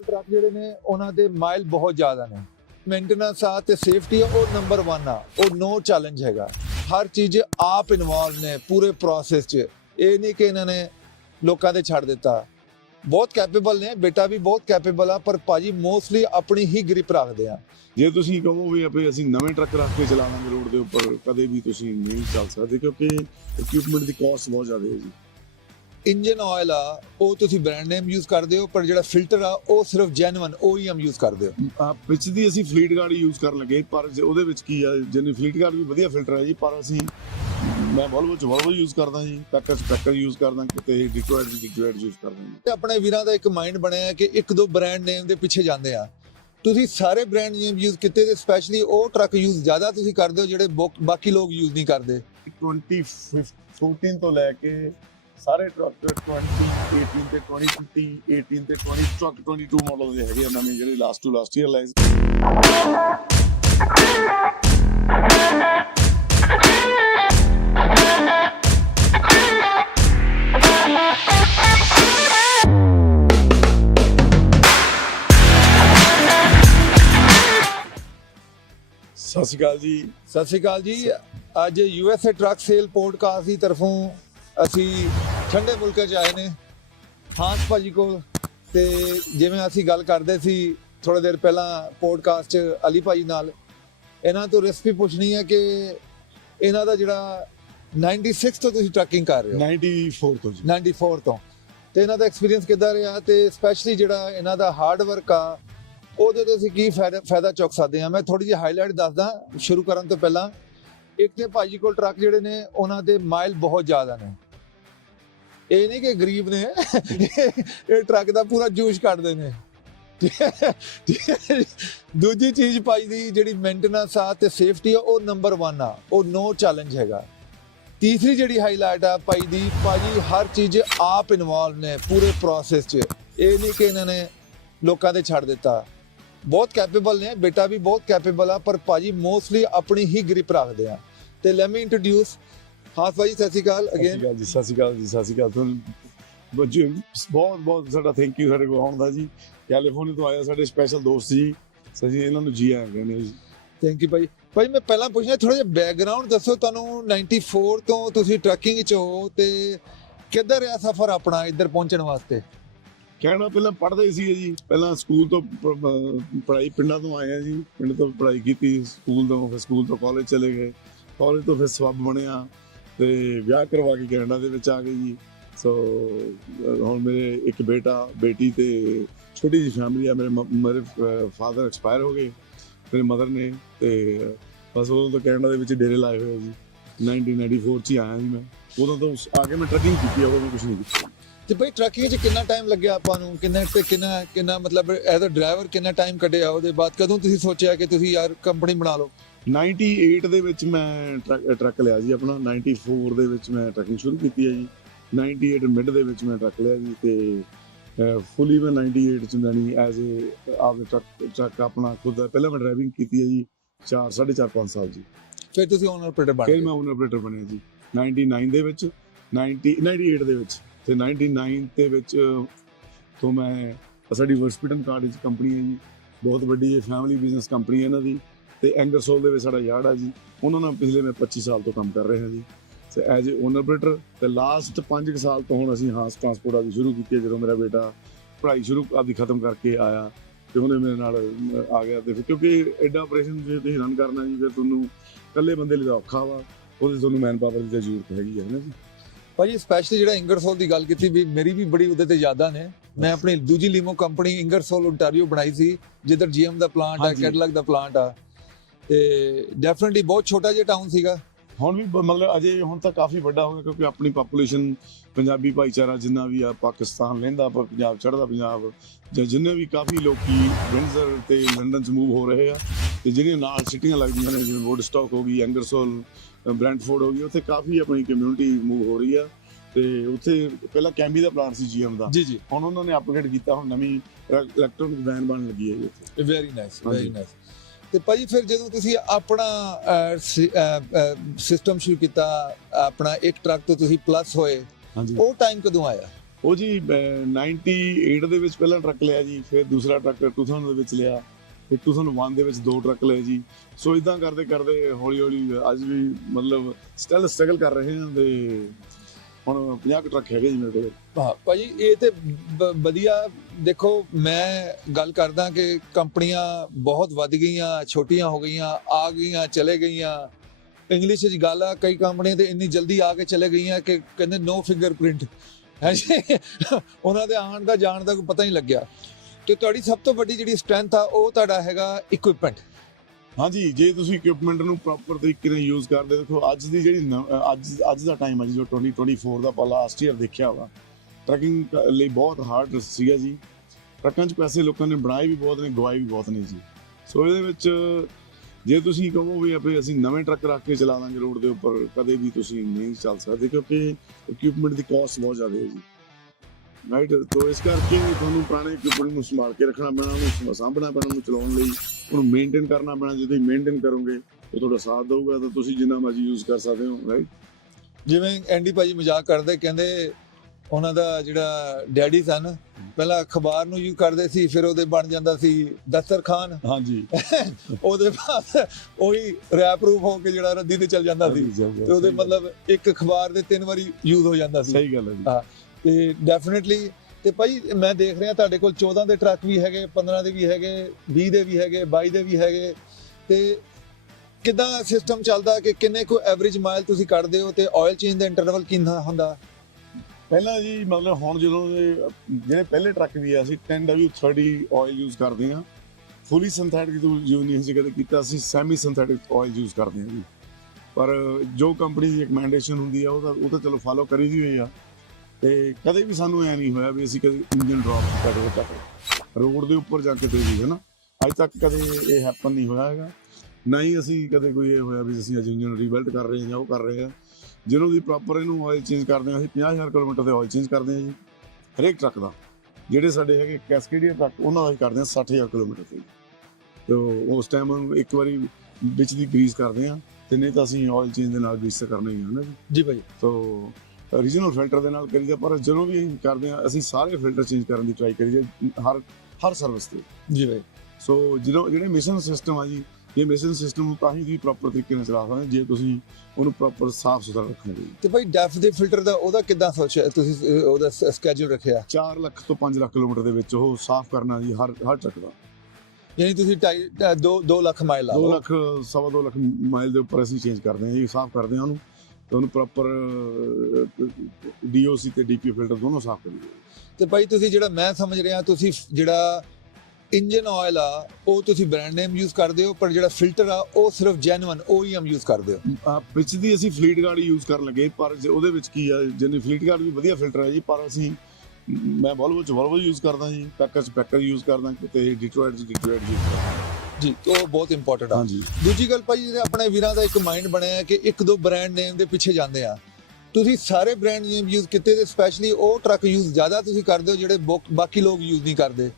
Truck ਜਿਹੜੇ ਨੇ ਉਹਨਾਂ ਦੇ ਮਾਈਲ ਬਹੁਤ ਜ਼ਿਆਦਾ ਨੇ। ਮੇਨਟੇਨੈਂਸ ਆ ਤੇ ਸੇਫਟੀ ਆ ਉਹ ਨੰਬਰ 1 ਆ, ਉਹ ਨੋ ਚੈਲੰਜ ਹੈਗਾ। ਹਰ ਚੀਜ਼ ਆਪ ਇਨਵੋਲਵ ਨੇ ਪੂਰੇ ਪ੍ਰੋਸੈਸ 'ਚ। ਇਹ ਨਹੀਂ ਕਿ ਇਹਨਾਂ ਨੇ ਲੋਕਾਂ ਤੇ ਛੱਡ ਦਿੱਤਾ। ਬਹੁਤ ਕੈਪੇਬਲ ਨੇ, ਬੇਟਾ ਵੀ ਬਹੁਤ ਕੈਪੇਬਲ ਆ, ਪਰ ਭਾਜੀ ਮੋਸਟਲੀ ਆਪਣੀ ਹੀ ਗ੍ਰਿਪ ਰੱਖਦੇ ਆ। ਜੇ ਤੁਸੀਂ ਕਹੋ ਵੀ ਆਪੇ ਅਸੀਂ ਨਵੇਂ ਟਰੱਕ ਰੱਖ ਕੇ ਚਲਾਵਾਂਗੇ ਰੋਡ ਦੇ ਉੱਪਰ, ਕਦੇ ਵੀ ਤੁਸੀਂ ਨਹੀਂ ਚੱਲ ਸਕਦੇ, ਕਿਉਂਕਿ ਇਕਵਿਪਮੈਂਟ ਦੀ ਕਾਸਟ ਬਹੁਤ ਜ਼ਿਆਦਾ ਹੈ ਜੀ। ਇੰਜਨ ਆਇਲ ਆ ਉਹ ਤੁਸੀਂ ਬ੍ਰਾਂਡ ਨੇਮ ਯੂਜ਼ ਕਰਦੇ ਹੋ, ਪਰ ਜਿਹੜਾ ਫਿਲਟਰ ਆ ਉਹ ਸਿਰਫ ਜੈਨੂਇਨ OEM ਯੂਜ਼ ਕਰਦੇ ਹੋ। ਵਿੱਚ ਦੀ ਅਸੀਂ ਫਲੀਟ ਗਾਰਡ ਯੂਜ਼ ਕਰਨ ਲੱਗੇ, ਪਰ ਉਹਦੇ ਵਿੱਚ ਕੀ ਆ, ਜਿੰਨੀ ਫਲੀਟ ਗਾਰਡ ਵੀ ਵਧੀਆ ਫਿਲਟਰ ਹੈ ਜੀ, ਪਰ ਅਸੀਂ ਮੈਂ ਵੋਲਵੋ ਯੂਜ਼ ਕਰਦਾ ਜੀ, ਪੈਕਰ ਯੂਜ਼ ਕਰਦਾ, ਕਿਤੇ ਡਿਟਰੋਇਟ ਯੂਜ਼ ਕਰਦਾ ਜੀ। ਤੇ ਆਪਣੇ ਵੀਰਾਂ ਦਾ ਇੱਕ ਮਾਈਂਡ ਬਣਿਆ ਕਿ ਇੱਕ ਦੋ ਬ੍ਰਾਂਡ ਨੇਮ ਦੇ ਪਿੱਛੇ ਜਾਂਦੇ ਆ। ਤੁਸੀਂ ਸਾਰੇ ਬ੍ਰਾਂਡ ਨੇਮ ਯੂਜ਼ ਕੀਤੇ ਤੇ ਸਪੈਸ਼ਲੀ ਉਹ ਟਰੱਕ ਯੂਜ਼ ਜ਼ਿਆਦਾ ਤੁਸੀਂ ਕਰਦੇ ਹੋ ਜਿਹੜੇ ਬਾਕੀ ਲੋਕ ਯੂਜ਼ ਨਹੀਂ ਕਰਦੇ। 2014 ਤੋਂ ਲੈ ਕੇ ਸਾਰੇ ਟਰੱਕ 2018 ਤੇ 2020 18 ਤੇ 20 ਟਰੱਕ 22 ਮਾਡਲ ਦੇ ਹੈਗੇ ਆ ਨਵੇਂ, ਜਿਹੜੇ ਲਾਸਟ ਈਅਰ ਲਾਈਜ਼। ਸਤਿ ਸ਼੍ਰੀ ਅਕਾਲ ਜੀ। ਅੱਜ USA ਟਰੱਕ ਸੇਲ ਪੋਡਕਾਸਟ ਦੀ ਤਰਫੋਂ ਅਸੀਂ ਠੰਡੇ ਮੁਲਕਾਂ 'ਚ ਆਏ ਨੇ ਹਾਂਸ ਭਾਜੀ ਕੋਲ। ਤੇ ਜਿਵੇਂ ਅਸੀਂ ਗੱਲ ਕਰਦੇ ਸੀ ਥੋੜੇ ਦੇਰ ਪਹਿਲਾਂ ਪੋਡਕਾਸਟ 'ਚ ਅਲੀ ਭਾਜੀ ਨਾਲ, ਇਹਨਾਂ ਤੋਂ ਰੈਸਪੀ ਪੁੱਛਣੀ ਹੈ ਕਿ ਇਹਨਾਂ ਦਾ ਜਿਹੜਾ 96 ਤੋਂ ਤੁਸੀਂ ਟਰੱਕਿੰਗ ਕਰ ਰਹੇ ਹੋ, 94 ਤੋਂ ਜੀ, 94 ਤੋਂ, ਤੇ ਇਹਨਾਂ ਦਾ ਐਕਸਪੀਰੀਅੰਸ ਕਿੱਦਾਂ ਰਿਹਾ, ਤੇ ਸਪੈਸ਼ਲੀ ਜਿਹੜਾ ਇਹਨਾਂ ਦਾ ਹਾਰਡ ਵਰਕ ਆ ਉਹਦੇ ਤੋਂ ਅਸੀਂ ਕੀ ਫਾਇਦਾ ਚੁੱਕ ਸਕਦੇ ਹਾਂ। ਮੈਂ ਥੋੜੀ ਜਿਹੀ ਹਾਈਲਾਈਟ ਦੱਸਦਾ ਸ਼ੁਰੂ ਕਰਨ ਤੋਂ ਪਹਿਲਾਂ। ਇੱਕ ਤੇ ਭਾਜੀ ਕੋਲ ਟਰੱਕ ਜਿਹੜੇ ਨੇ ਉਹਨਾਂ ਦੇ ਮਾਈਲ ਬਹੁਤ ਜ਼ਿਆਦਾ ਨੇ। ਇਹ ਨਹੀਂ ਕਿ ਗਰੀਬ ਨੇ ਇਹ ਟਰੱਕ ਦਾ ਪੂਰਾ ਜੂਸ਼ ਕੱਢਦੇ ਨੇ। ਦੂਜੀ ਚੀਜ਼ ਭਾਜੀ ਦੀ ਜਿਹੜੀ ਮੇਨਟੇਨੈਂਸ ਆ ਤੇ ਸੇਫਟੀ ਆ ਉਹ ਨੰਬਰ 1 ਆ, ਉਹ ਨੋ ਚੈਲੰਜ ਹੈਗਾ। ਤੀਸਰੀ ਜਿਹੜੀ ਹਾਈਲਾਈਟ ਆ ਭਾਜੀ ਹਰ ਚੀਜ਼ ਆਪ ਇਨਵੋਲਵ ਨੇ ਪੂਰੇ ਪ੍ਰੋਸੈਸ 'ਚ। ਇਹ ਨਹੀਂ ਕਿ ਇਹਨਾਂ ਨੇ ਲੋਕਾਂ ਤੇ ਛੱਡ ਦਿੱਤਾ। ਬਹੁਤ ਕੈਪੇਬਲ ਨੇ, ਬੇਟਾ ਵੀ ਬਹੁਤ ਕੈਪੇਬਲ ਆ, ਪਰ ਭਾਜੀ ਮੋਸਟਲੀ ਆਪਣੀ ਹੀ ਗ੍ਰਿਪ ਰੱਖਦੇ ਆ। ਤੇ ਲੈਟ ਮੀ ਇੰਟਰੋਡਿਊਸ ਹਾਂਸ ਭਾਜੀ। ਸਤਿ ਸ਼੍ਰੀ ਅਕਾਲ ਅਗੇਨ। ਸਤਿ ਸ਼੍ਰੀ ਅਕਾਲ ਤੁਹਾਨੂੰ ਬਹੁਤ ਸਾਡਾ ਥੈਂਕ ਯੂ ਸਾਡੇ ਕੋਲ ਆਉਣ ਦਾ ਜੀ। ਕੈਲੀਫੋਰਨੀਆ ਤੋਂ ਆਇਆ ਸਾਡੇ ਸਪੈਸ਼ਲ ਦੋਸਤ ਜੀ, ਸਜੀ ਇਹਨਾਂ ਨੂੰ ਜੀ ਆਇਆਂ ਕਹਿੰਦੇ ਜੀ। ਥੈਂਕ ਯੂ ਭਾਈ ਮੈਂ ਪਹਿਲਾਂ ਪੁੱਛਣਾ ਥੋੜਾ ਜਿਹਾ ਬੈਕਗ੍ਰਾਉਂਡ ਦੱਸੋ। ਤੁਹਾਨੂੰ 94 ਤੋਂ ਤੁਸੀਂ ਟਰੱਕਿੰਗ 'ਚ ਹੋ, ਤੇ ਕਿੱਧਰ ਰਿਹਾ ਸਫ਼ਰ ਆਪਣਾ ਇੱਧਰ ਪਹੁੰਚਣ ਵਾਸਤੇ? ਕਹਿਣਾ ਪਹਿਲਾਂ ਪੜ੍ਹਦੇ ਸੀ ਜੀ, ਪਹਿਲਾਂ ਸਕੂਲ ਤੋਂ ਪੜ੍ਹਾਈ ਪਿੰਡਾਂ ਤੋਂ ਆਏ ਆ ਜੀ, ਪਿੰਡ ਤੋਂ ਪੜ੍ਹਾਈ ਕੀਤੀ ਸਕੂਲ ਤੋਂ, ਫਿਰ ਸਕੂਲ ਤੋਂ ਕਾਲਜ ਚਲੇ ਗਏ, ਕਾਲਜ ਤੋਂ ਫਿਰ ਸਬੱਬ ਬਣਿਆ ਤੇ ਵਿਆਹ ਕਰਵਾ ਕੇ ਕੈਨੇਡਾ ਦੇ ਵਿੱਚ ਆ ਗਏ ਜੀ। ਸੋ ਹੁਣ ਮੇਰੇ ਇੱਕ ਬੇਟਾ ਬੇਟੀ ਤੇ ਛੋਟੀ ਜਿਹੀ ਫੈਮਿਲੀ ਆ। ਮੇਰੇ ਫਾਦਰ ਐਕਸਪਾਇਰ ਹੋ ਗਏ, ਮੇਰੇ ਮਦਰ ਨੇ, ਤੇ ਬਸ ਉਦੋਂ ਤੋਂ ਕੈਨੇਡਾ ਦੇ ਵਿੱਚ ਡੇਰੇ ਲਾਏ ਹੋਏ ਜੀ। 1994 'ਚ ਹੀ ਆਇਆ ਜੀ ਮੈਂ, ਉਦੋਂ ਤੋਂ ਆ ਕੇ ਮੈਂ ਟਰੱਕਿੰਗ ਕੀਤੀ ਆ, ਉਦੋਂ ਵੀ ਕੁਛ ਨਹੀਂ ਕੀਤਾ। ਤੇ ਭਾਈ ਟਰੱਕਿੰਗ 'ਚ ਕਿੰਨਾ ਟਾਈਮ ਲੱਗਿਆ ਆਪਾਂ ਨੂੰ? ਕਿੰਨਾ ਮਤਲਬ ਐਜ਼ ਅ ਡਰਾਈਵਰ ਕਿੰਨਾ ਟਾਈਮ ਕੱਢਿਆ? ਉਹਦੇ ਬਾਅਦ ਕਦੋਂ ਤੁਸੀਂ ਸੋਚਿਆ ਕਿ ਤੁਸੀਂ ਯਾਰ ਕੰਪਨੀ ਬਣਾ ਲਓ? 98 ਦੇ ਵਿੱਚ ਮੈਂ ਟਰੱਕ ਲਿਆ ਜੀ ਆਪਣਾ। 94 ਦੇ ਵਿੱਚ ਮੈਂ ਟਰੱਕਿੰਗ ਸ਼ੁਰੂ ਕੀਤੀ ਹੈ ਜੀ। 98 ਮਿਡ ਦੇ ਵਿੱਚ ਮੈਂ ਟਰੱਕ ਲਿਆ ਜੀ, ਤੇ ਫੁੱਲੀ ਮੈਂ 98 'ਚ ਜਾਨੀ ਐਜ਼ ਆਪਦੇ ਟਰੱਕ ਆਪਣਾ ਖੁਦ ਦਾ। ਪਹਿਲਾਂ ਮੈਂ ਡਰਾਈਵਿੰਗ ਕੀਤੀ ਹੈ ਜੀ 4.5 ਸਾਲ ਜੀ। ਫਿਰ ਤੁਸੀਂ ਓਨਰ ਆਪਰੇਟਰ ਬਣ ਗਏ? ਫਿਰ ਮੈਂ ਓਨਰ ਆਪਰੇਟਰ ਬਣਿਆ ਜੀ 99 ਦੇ ਵਿੱਚ, 98 ਦੇ ਵਿੱਚ, ਤੇ 99 ਦੇ ਵਿੱਚ ਤੋਂ ਮੈਂ ਸਾਡੀ ਵਰਸਪੀਟਨ ਕਾਰਡ ਕੰਪਨੀ ਹੈ ਜੀ, ਬਹੁਤ ਵੱਡੀ ਹੈ, ਫੈਮਿਲੀ ਬਿਜ਼ਨਸ ਕੰਪਨੀ ਹੈ ਇਹਨਾਂ ਦੀ। ਤੇ ਐਂਗਰਸੋਲ ਦੇ ਵਿੱਚ ਸਾਡਾ ਯਾਰਡ ਆ ਜੀ, ਉਹਨਾਂ ਨਾਲ ਪਿਛਲੇ ਮੈਂ 25 ਸਾਲ ਤੋਂ ਕੰਮ ਕਰ ਰਿਹਾ ਜੀ ਤੇ ਐਜ਼ ਏ ਓਨਰ ਆਪਰੇਟਰ। ਤੇ ਲਾਸਟ 5 ਸਾਲ ਤੋਂ ਹੁਣ ਅਸੀਂ ਹਾਂਸ ਟਰਾਂਸਪੋਰਟ ਆਦਿ ਸ਼ੁਰੂ ਕੀਤੀ ਹੈ। ਜਦੋਂ ਮੇਰਾ ਬੇਟਾ ਪੜ੍ਹਾਈ ਆਪਦੀ ਖਤਮ ਕਰਕੇ ਆਇਆ ਤੇ ਉਹਨੇ ਮੇਰੇ ਨਾਲ ਆ ਗਿਆ, ਤੇ ਕਿਉਂਕਿ ਐਡਾ ਆਪਰੇਸ਼ਨ ਜੇ ਤੁਸੀਂ ਰਨ ਕਰਨਾ ਜੀ, ਫਿਰ ਤੁਹਾਨੂੰ ਇਕੱਲੇ ਬੰਦੇ ਲਈ ਔਖਾ ਵਾ, ਉਹਦੇ ਤੁਹਾਨੂੰ ਮੈਨ ਪਾਵਰ ਦੀ ਜ਼ਰੂਰਤ ਹੈਗੀ ਹੈ ਨਾ ਜੀ। ਭਾਜੀ ਸਪੈਸ਼ਲੀ ਜਿਹੜਾ ਇੰਗਰਸੋਲ ਦੀ ਗੱਲ ਕੀਤੀ ਵੀ ਮੇਰੀ ਵੀ ਬੜੀ ਉਹਦੇ ਤੇ ਯਾਦਾਂ ਨੇ। ਮੈਂ ਆਪਣੀ ਦੂਜੀ ਲੀਮੋ ਕੰਪਨੀ ਇੰਗਰਸੋਲ ਓਨਟਾਰੀਓ ਬਣਾਈ ਸੀ, ਜਿੱਧਰ GM ਦਾ ਪਲਾਂਟ ਆ, ਕੈਡਿਲਕ ਦਾ ਪਲਾਂਟ ਆ, ਤੇ ਡੈਫੀਨਿਟਲੀ ਬਹੁਤ ਛੋਟਾ ਜਿਹਾ ਟਾਊਨ ਸੀਗਾ। ਹੁਣ ਵੀ ਮਤਲਬ ਅਜੇ ਹੁਣ ਤਾਂ ਕਾਫੀ ਵੱਡਾ ਹੋ ਗਿਆ, ਕਿਉਂਕਿ ਆਪਣੀ ਪਾਪੂਲੇਸ਼ਨ ਪੰਜਾਬੀ ਭਾਈਚਾਰਾ ਜਿੰਨਾ ਵੀ ਆ, ਪਾਕਿਸਤਾਨ ਲਹਿੰਦਾ ਪੰਜਾਬ, ਚੜ੍ਹਦਾ ਪੰਜਾਬ, ਜਾਂ ਜਿੰਨੇ ਵੀ ਕਾਫੀ ਲੋਕੀ ਵਿੰਡਜ਼ਰ ਤੇ ਲੰਡਨ 'ਚ ਮੂਵ ਹੋ ਰਹੇ ਆ, ਤੇ ਜਿਹੜੀਆਂ ਨਾਲ ਸਿਟੀਆਂ ਲੱਗਦੀਆਂ ਨੇ ਜਿਵੇਂ ਵੁੱਡਸਟਾਕ ਹੋ ਗਈ, ਐਂਗਰਸੋਲ, ਬ੍ਰੈਂਟਫੋਰਡ ਹੋ ਗਈ, ਉੱਥੇ ਕਾਫੀ ਆਪਣੀ ਕਮਿਊਨਿਟੀ ਮੂਵ ਹੋ ਰਹੀ ਆ। ਤੇ ਉੱਥੇ ਪਹਿਲਾਂ ਕੈਂਬੀ ਦਾ ਪਲਾਂਟ ਸੀ GM ਦਾ ਜੀ, ਹੁਣ ਉਹਨਾਂ ਨੇ ਅਪਗ੍ਰੇਡ ਕੀਤਾ, ਹੁਣ ਨਵੀਂ ਇਲੈਕਟ੍ਰੋਨਿਕ ਵੈਨ ਬਣਨ ਲੱਗੀ ਹੈ ਜੀ ਉੱਥੇ। Very nice. ਤੇ ਭਾਜੀ ਫਿਰ ਜਦੋਂ ਤੁਸੀਂ ਆਪਣਾ ਸਿਸਟਮ ਸ਼ੁਰੂ ਕੀਤਾ, ਆਪਣਾ ਇੱਕ ਟਰੱਕ ਤੋਂ ਤੁਸੀਂ ਪਲੱਸ ਹੋਏ, ਉਹ ਟਾਈਮ ਕਦੋਂ ਆਇਆ? ਉਹ ਜੀ 98 ਦੇ ਵਿੱਚ ਪਹਿਲਾ ਟਰੱਕ ਲਿਆ ਜੀ, ਫਿਰ ਦੂਸਰਾ ਟਰੱਕ 2000 ਦੇ ਵਿੱਚ ਲਿਆ, ਫਿਰ 2001 ਦੇ ਵਿੱਚ 2 ਟਰੱਕ ਲਏ ਜੀ। ਸੋ ਇਦਾਂ ਕਰਦੇ ਕਰਦੇ ਹੌਲੀ ਹੌਲੀ ਅੱਜ ਵੀ ਮਤਲਬ ਸਟਿਲ ਸਟਰਗਲ ਕਰ ਰਹੇ ਹਾਂ ਤੇ ਹੁਣ 50 ਕੁ ਟਰੱਕ ਹੈਗੇ ਜੀ ਮੇਰੇ ਕੋਲ। ਹਾਂ ਭਾਜੀ, ਇਹ ਤੇ ਵਧੀਆ। ਦੇਖੋ, ਮੈਂ ਗੱਲ ਕਰਦਾ ਕਿ ਕੰਪਨੀਆਂ ਬਹੁਤ ਵੱਧ ਗਈਆਂ, ਛੋਟੀਆਂ ਹੋ ਗਈਆਂ, ਆ ਗਈਆਂ, ਚਲੇ ਗਈਆਂ। ਇੰਗਲਿਸ਼ ਵਿੱਚ ਗੱਲ ਆ, ਕਈ ਕੰਪਨੀਆਂ ਤੇ ਇੰਨੀ ਜਲਦੀ ਆ ਕੇ ਚਲੇ ਗਈਆਂ ਕਿ ਕਹਿੰਦੇ ਨੋ ਫਿੰਗਰਪ੍ਰਿੰਟ ਹੈ ਜੀ। ਉਹਨਾਂ ਦੇ ਆਉਣ ਦਾ ਜਾਣ ਦਾ ਕੋਈ ਪਤਾ ਨਹੀਂ ਲੱਗਿਆ। ਤੇ ਤੁਹਾਡੀ ਸਭ ਤੋਂ ਵੱਡੀ ਜਿਹੜੀ ਸਟਰੈਂਥ ਆ ਉਹ ਤੁਹਾਡਾ ਹੈਗਾ ਇਕੁਇਪਮੈਂਟ। ਹਾਂਜੀ, ਜੇ ਤੁਸੀਂ ਇਕਵਿਪਮੈਂਟ ਨੂੰ ਪ੍ਰੋਪਰ ਤਰੀਕੇ ਨਾਲ ਯੂਜ਼ ਕਰਦੇ, ਦੇਖੋ ਅੱਜ ਦੀ ਜਿਹੜੀ ਅੱਜ ਦਾ ਟਾਈਮ ਹੈ ਜੀ, ਜੋ 2024 ਦਾ ਆਪਾਂ ਲਾਸਟ ਈਅਰ ਦੇਖਿਆ ਵਾ, ਟਰੱਕਿੰਗ ਲਈ ਬਹੁਤ ਹਾਰਡ ਸੀਗਾ ਜੀ। ਟਰੱਕਾਂ 'ਚ ਪੈਸੇ ਲੋਕਾਂ ਨੇ ਬਣਾਏ ਵੀ ਬਹੁਤ ਨੇ, ਗਵਾਏ ਵੀ ਬਹੁਤ ਨੇ ਜੀ। ਸੋ ਇਹਦੇ ਵਿੱਚ ਜੇ ਤੁਸੀਂ ਕਹੋ ਵੀ ਆਪੇ ਅਸੀਂ ਨਵੇਂ ਟਰੱਕ ਰੱਖ ਕੇ ਚਲਾ ਦਾਂਗੇ ਰੋਡ ਦੇ ਉੱਪਰ, ਕਦੇ ਵੀ ਤੁਸੀਂ ਨਹੀਂ ਚੱਲ ਸਕਦੇ, ਕਿਉਂਕਿ ਇਕਵਿਪਮੈਂਟ ਦੀ ਕਾਸਟ ਬਹੁਤ ਜ਼ਿਆਦਾ ਹੈ ਜੀ, ਰਾਈਟ। ਤੋ ਇਸ ਕਰਕੇ ਤੁਹਾਨੂੰ ਪੁਰਾਣੇ ਇਕਵਿਪਮੈਂਟ ਨੂੰ ਸੰਭਾਲ ਕੇ ਰੱਖਣਾ ਪੈਣਾ, ਉਹਨੂੰ ਸਾਂਭਣਾ ਪੈਣਾ, ਉਹਨੂੰ ਚਲਾਉਣ ਲਈ ਉਹਨੂੰ ਮੇਨਟੇਨ ਕਰਨਾ ਪੈਣਾ। ਜੇ ਤੁਸੀਂ ਮੇਨਟੇਨ ਕਰੋਗੇ ਉਹ ਤੁਹਾਡਾ ਸਾਥ ਦਊਗਾ ਤਾਂ ਤੁਸੀਂ ਜਿੰਨਾ ਮਰਜ਼ੀ ਯੂਜ਼ ਕਰ ਸਕਦੇ ਹੋ, ਰਾਈਟ। ਜਿਵੇਂ ਐਂਡੀ ਭਾਜੀ ਮਜ਼ਾਕ ਕਰਦੇ, ਕਹਿੰਦੇ ਉਹਨਾਂ ਦਾ ਜਿਹੜਾ ਡੈਡੀ ਸਨ ਪਹਿਲਾਂ ਅਖਬਾਰ ਨੂੰ ਯੂਜ਼ ਕਰਦੇ ਸੀ, ਫਿਰ ਉਹਦੇ ਬਣ ਜਾਂਦਾ ਸੀ ਦਸਤਰਖਾਨ। ਹਾਂਜੀ। ਉਹਦੇ ਬਾਅਦ ਉਹੀ ਰੈਪ ਰੂਪ ਹੋ ਕੇ ਜਿਹੜਾ ਰੱਦੀ ਤੇ ਚੱਲ ਜਾਂਦਾ ਸੀ, ਤੇ ਉਹਦੇ ਮਤਲਬ ਇੱਕ ਅਖਬਾਰ ਦੇ 3 ਵਾਰੀ ਯੂਜ਼ ਹੋ ਜਾਂਦਾ ਸੀ। ਸਹੀ ਗੱਲ ਹੈ ਜੀ। ਹਾਂ, ਤੇ ਡੈਫੀਨਿਟਲੀ। ਤੇ ਭਾਈ ਮੈਂ ਦੇਖ ਰਿਹਾ ਤੁਹਾਡੇ ਕੋਲ 14 ਦੇ ਟਰੱਕ ਵੀ ਹੈਗੇ, 15 ਦੇ ਵੀ ਹੈਗੇ, 20 ਦੇ ਵੀ ਹੈਗੇ, 22 ਦੇ ਵੀ ਹੈਗੇ। ਤੇ ਕਿੱਦਾਂ ਸਿਸਟਮ ਚੱਲਦਾ ਕਿ ਕਿੰਨੇ ਕੁ ਐਵਰੇਜ ਮਾਈਲ ਤੁਸੀਂ ਕੱਢਦੇ ਹੋ, ਤੇ ਆਇਲ ਚੇਂਜ ਦਾ ਇੰਟਰਵਲ ਕਿੰਨਾ ਹੁੰਦਾ? ਪਹਿਲਾਂ ਜੀ ਮਤਲਬ ਹੁਣ ਜਦੋਂ ਜਿਹੜੇ ਪਹਿਲੇ ਟਰੱਕ ਵੀ ਆ, ਅਸੀਂ 10W30 ਆਇਲ ਯੂਜ਼ ਕਰਦੇ ਹਾਂ। ਫੁੱਲੀ ਸਿੰਥੈਟਿਕ ਯੂਜ਼ ਨਹੀਂ ਅਸੀਂ ਕਦੇ ਕੀਤਾ, ਅਸੀਂ ਸੈਮੀ ਸਿੰਥੈਟਿਕ ਆਇਲ ਯੂਜ਼ ਕਰਦੇ ਹਾਂ ਜੀ। ਪਰ ਜੋ ਕੰਪਨੀ ਦੀ ਰਿਕਮੈਂਡੇਸ਼ਨ ਹੁੰਦੀ ਆ ਉਹ ਤਾਂ ਚਲੋ ਫਾਲੋ ਕਰੀ ਦੀ ਹੋਈ ਆ। ਤੇ ਕਦੇ ਵੀ ਸਾਨੂੰ ਐ ਨਹੀਂ ਹੋਇਆ ਵੀ ਅਸੀਂ ਕਦੇ ਇੰਜਨ ਡ੍ਰੌਪ ਕੀਤਾ ਕਦੇ ਤੱਕ ਰੋਡ ਦੇ ਉੱਪਰ ਜਾ ਕੇ ਤੇ ਵੀ, ਹੈ ਨਾ। ਅੱਜ ਤੱਕ ਕਦੇ ਇਹ ਹੈਪਨ ਨਹੀਂ ਹੋਇਆ ਹੈਗਾ, ਨਾ ਹੀ ਅਸੀਂ ਕਦੇ ਕੋਈ ਇਹ ਹੋਇਆ ਵੀ ਅਸੀਂ ਅੱਜ ਇੰਜਨ ਰੀਬਿਲਡ ਕਰ ਰਹੇ ਹਾਂ ਜਾਂ ਉਹ ਕਰ ਰਹੇ ਹਾਂ। ਜਦੋਂ ਦੀ ਪ੍ਰੋਪਰ ਇਹਨੂੰ ਆਇਲ ਚੇਂਜ ਕਰਦੇ ਹਾਂ, ਅਸੀਂ 50,000 ਕਿਲੋਮੀਟਰ ਦੇ ਆਇਲ ਚੇਂਜ ਕਰਦੇ ਹਾਂ ਜੀ ਹਰੇਕ ਟਰੱਕ ਦਾ। ਜਿਹੜੇ ਸਾਡੇ ਹੈਗੇ ਕੈਸਕੇਡੀਅਰ ਟਰੱਕ, ਉਹਨਾਂ ਦਾ ਅਸੀਂ ਕਰਦੇ ਹਾਂ 60,000 ਕਿਲੋਮੀਟਰ ਤੇ। ਤੇ ਉਸ ਟਾਈਮ ਉਹਨੂੰ ਇੱਕ ਵਾਰੀ ਵਿੱਚ ਦੀ ਗਰੀਸ ਕਰਦੇ ਹਾਂ, ਤੇ ਨਹੀਂ ਤਾਂ ਅਸੀਂ ਆਇਲ ਚੇਂਜ ਦੇ ਨਾਲ ਗਰੀਸ ਕਰਨਾ ਹੀ ਹੈ ਨਾ ਜੀ ਭਾਈ। ਤੋ ਰੀਜਨਲ ਫਿਲਟਰ ਦੇ ਨਾਲ ਕਰੀਦਾ, ਪਰ ਜਦੋਂ ਵੀ ਅਸੀਂ ਕਰਦੇ ਹਾਂ ਅਸੀਂ ਸਾਰੇ ਫਿਲਟਰ ਚੇਂਜ ਕਰਨ ਦੀ ਟਰਾਈ ਕਰੀਏ ਹਰ ਸਰਵਿਸ ਤੇ ਜੀ ਭਾਈ। ਸੋ ਜਿਹੜੇ ਮਿਸ਼ਨ ਸਿਸਟਮ ਆ ਜੀ, ਇਹ ਮਿਸ਼ਨ ਸਿਸਟਮ ਨੂੰ ਤਾਂ ਹੀ ਤੁਸੀਂ ਪ੍ਰੋਪਰ ਤਰੀਕੇ ਨਾਲ ਚਲਾ ਸਕਦੇ ਜੇ ਤੁਸੀਂ ਉਹਨੂੰ ਪ੍ਰੋਪਰ ਸਾਫ਼ ਸੁਥਰਾ ਰੱਖੋਗੇ। ਤੇ ਭਾਈ ਡੈਫ ਦੇ ਫਿਲਟਰ ਦਾ ਉਹਦਾ ਕਿੱਦਾਂ ਸੋਚਿਆ ਤੁਸੀਂ, ਉਹਦਾ ਸਕੇਜੂਲ ਰੱਖਿਆ? 4 ਲੱਖ ਤੋਂ 5 ਲੱਖ ਕਿਲੋਮੀਟਰ ਦੇ ਵਿੱਚ ਉਹ ਸਾਫ਼ ਕਰਨਾ ਜੀ ਹਰ ਟਰੱਕ ਦਾ। ਯਾਨੀ ਤੁਸੀਂ 2 ਲੱਖ ਮਾਈਲ, 2 ਲੱਖ 2.25 ਲੱਖ ਮਾਈਲ ਦੇ ਉੱਪਰ ਅਸੀਂ ਚੇਂਜ ਕਰਦੇ ਹਾਂ ਜੀ, ਸਾਫ਼ ਕਰਦੇ ਹਾਂ ਉਹਨੂੰ, ਤੇ ਉਹਨੂੰ ਪ੍ਰੋਪਰ DOC ਤੇ DPO ਫਿਲਟਰ ਦੋਨੋਂ ਸਾਫ਼ ਕਰੀਏ। ਤੇ ਭਾਈ ਤੁਸੀਂ ਜਿਹੜਾ ਮੈਂ ਸਮਝ ਰਿਹਾ, ਤੁਸੀਂ ਜਿਹੜਾ ਇੰਜਨ ਆਇਲ ਆ ਉਹ ਤੁਸੀਂ ਬ੍ਰਾਂਡ ਨੇਮ ਯੂਜ਼ ਕਰਦੇ ਹੋ, ਪਰ ਜਿਹੜਾ ਫਿਲਟਰ ਆ ਉਹ ਸਿਰਫ ਜੈਨੂਇਨ OEM ਯੂਜ਼ ਕਰਦੇ ਹੋ। ਵਿੱਚ ਦੀ ਅਸੀਂ ਫਲੀਟ ਗਾਰਡ ਯੂਜ਼ ਕਰਨ ਲੱਗੇ, ਪਰ ਉਹਦੇ ਵਿੱਚ ਕੀ ਆ, ਜਿੰਨੀ ਫਲੀਟ ਗਾਰਡ ਵੀ ਵਧੀਆ ਫਿਲਟਰ ਹੈ ਜੀ, ਪਰ ਮੈਂ ਵੋਲਵੋ ਯੂਜ਼ ਕਰਦਾ ਜੀ, ਪੈਕਰ ਯੂਜ਼ ਕਰਦਾ, ਤੇ ਡਿਟਰੋਇਟ ਯੂਜ਼ ਕਰਦਾ ਜੀ। ਉਹ ਬਹੁਤ ਇੰਪੋਰਟੈਂਟ ਆ। ਦੂਜੀ ਗੱਲ ਭਾਈ, ਆਪਣੇ ਵੀਰਾਂ ਦਾ ਇੱਕ ਮਾਈਂਡ ਬਣਿਆ ਕਿ 1-2 ਬ੍ਰਾਂਡ ਨੇਮ ਦੇ ਪਿੱਛੇ ਜਾਂਦੇ ਆ। ਤੁਸੀਂ ਸਾਰੇ ਬ੍ਰਾਂਡ ਨੇਮ ਯੂਜ਼ ਕੀਤੇ, ਤੇ ਸਪੈਸ਼ਲੀ ਉਹ ਟਰੱਕ ਯੂਜ਼ ਜ਼ਿਆਦਾ ਤੁਸੀਂ ਕਰਦੇ ਹੋ ਜਿਹੜੇ ਬਾਕੀ ਲੋਕ ਯੂਜ਼ ਨਹੀਂ ਕਰਦੇ।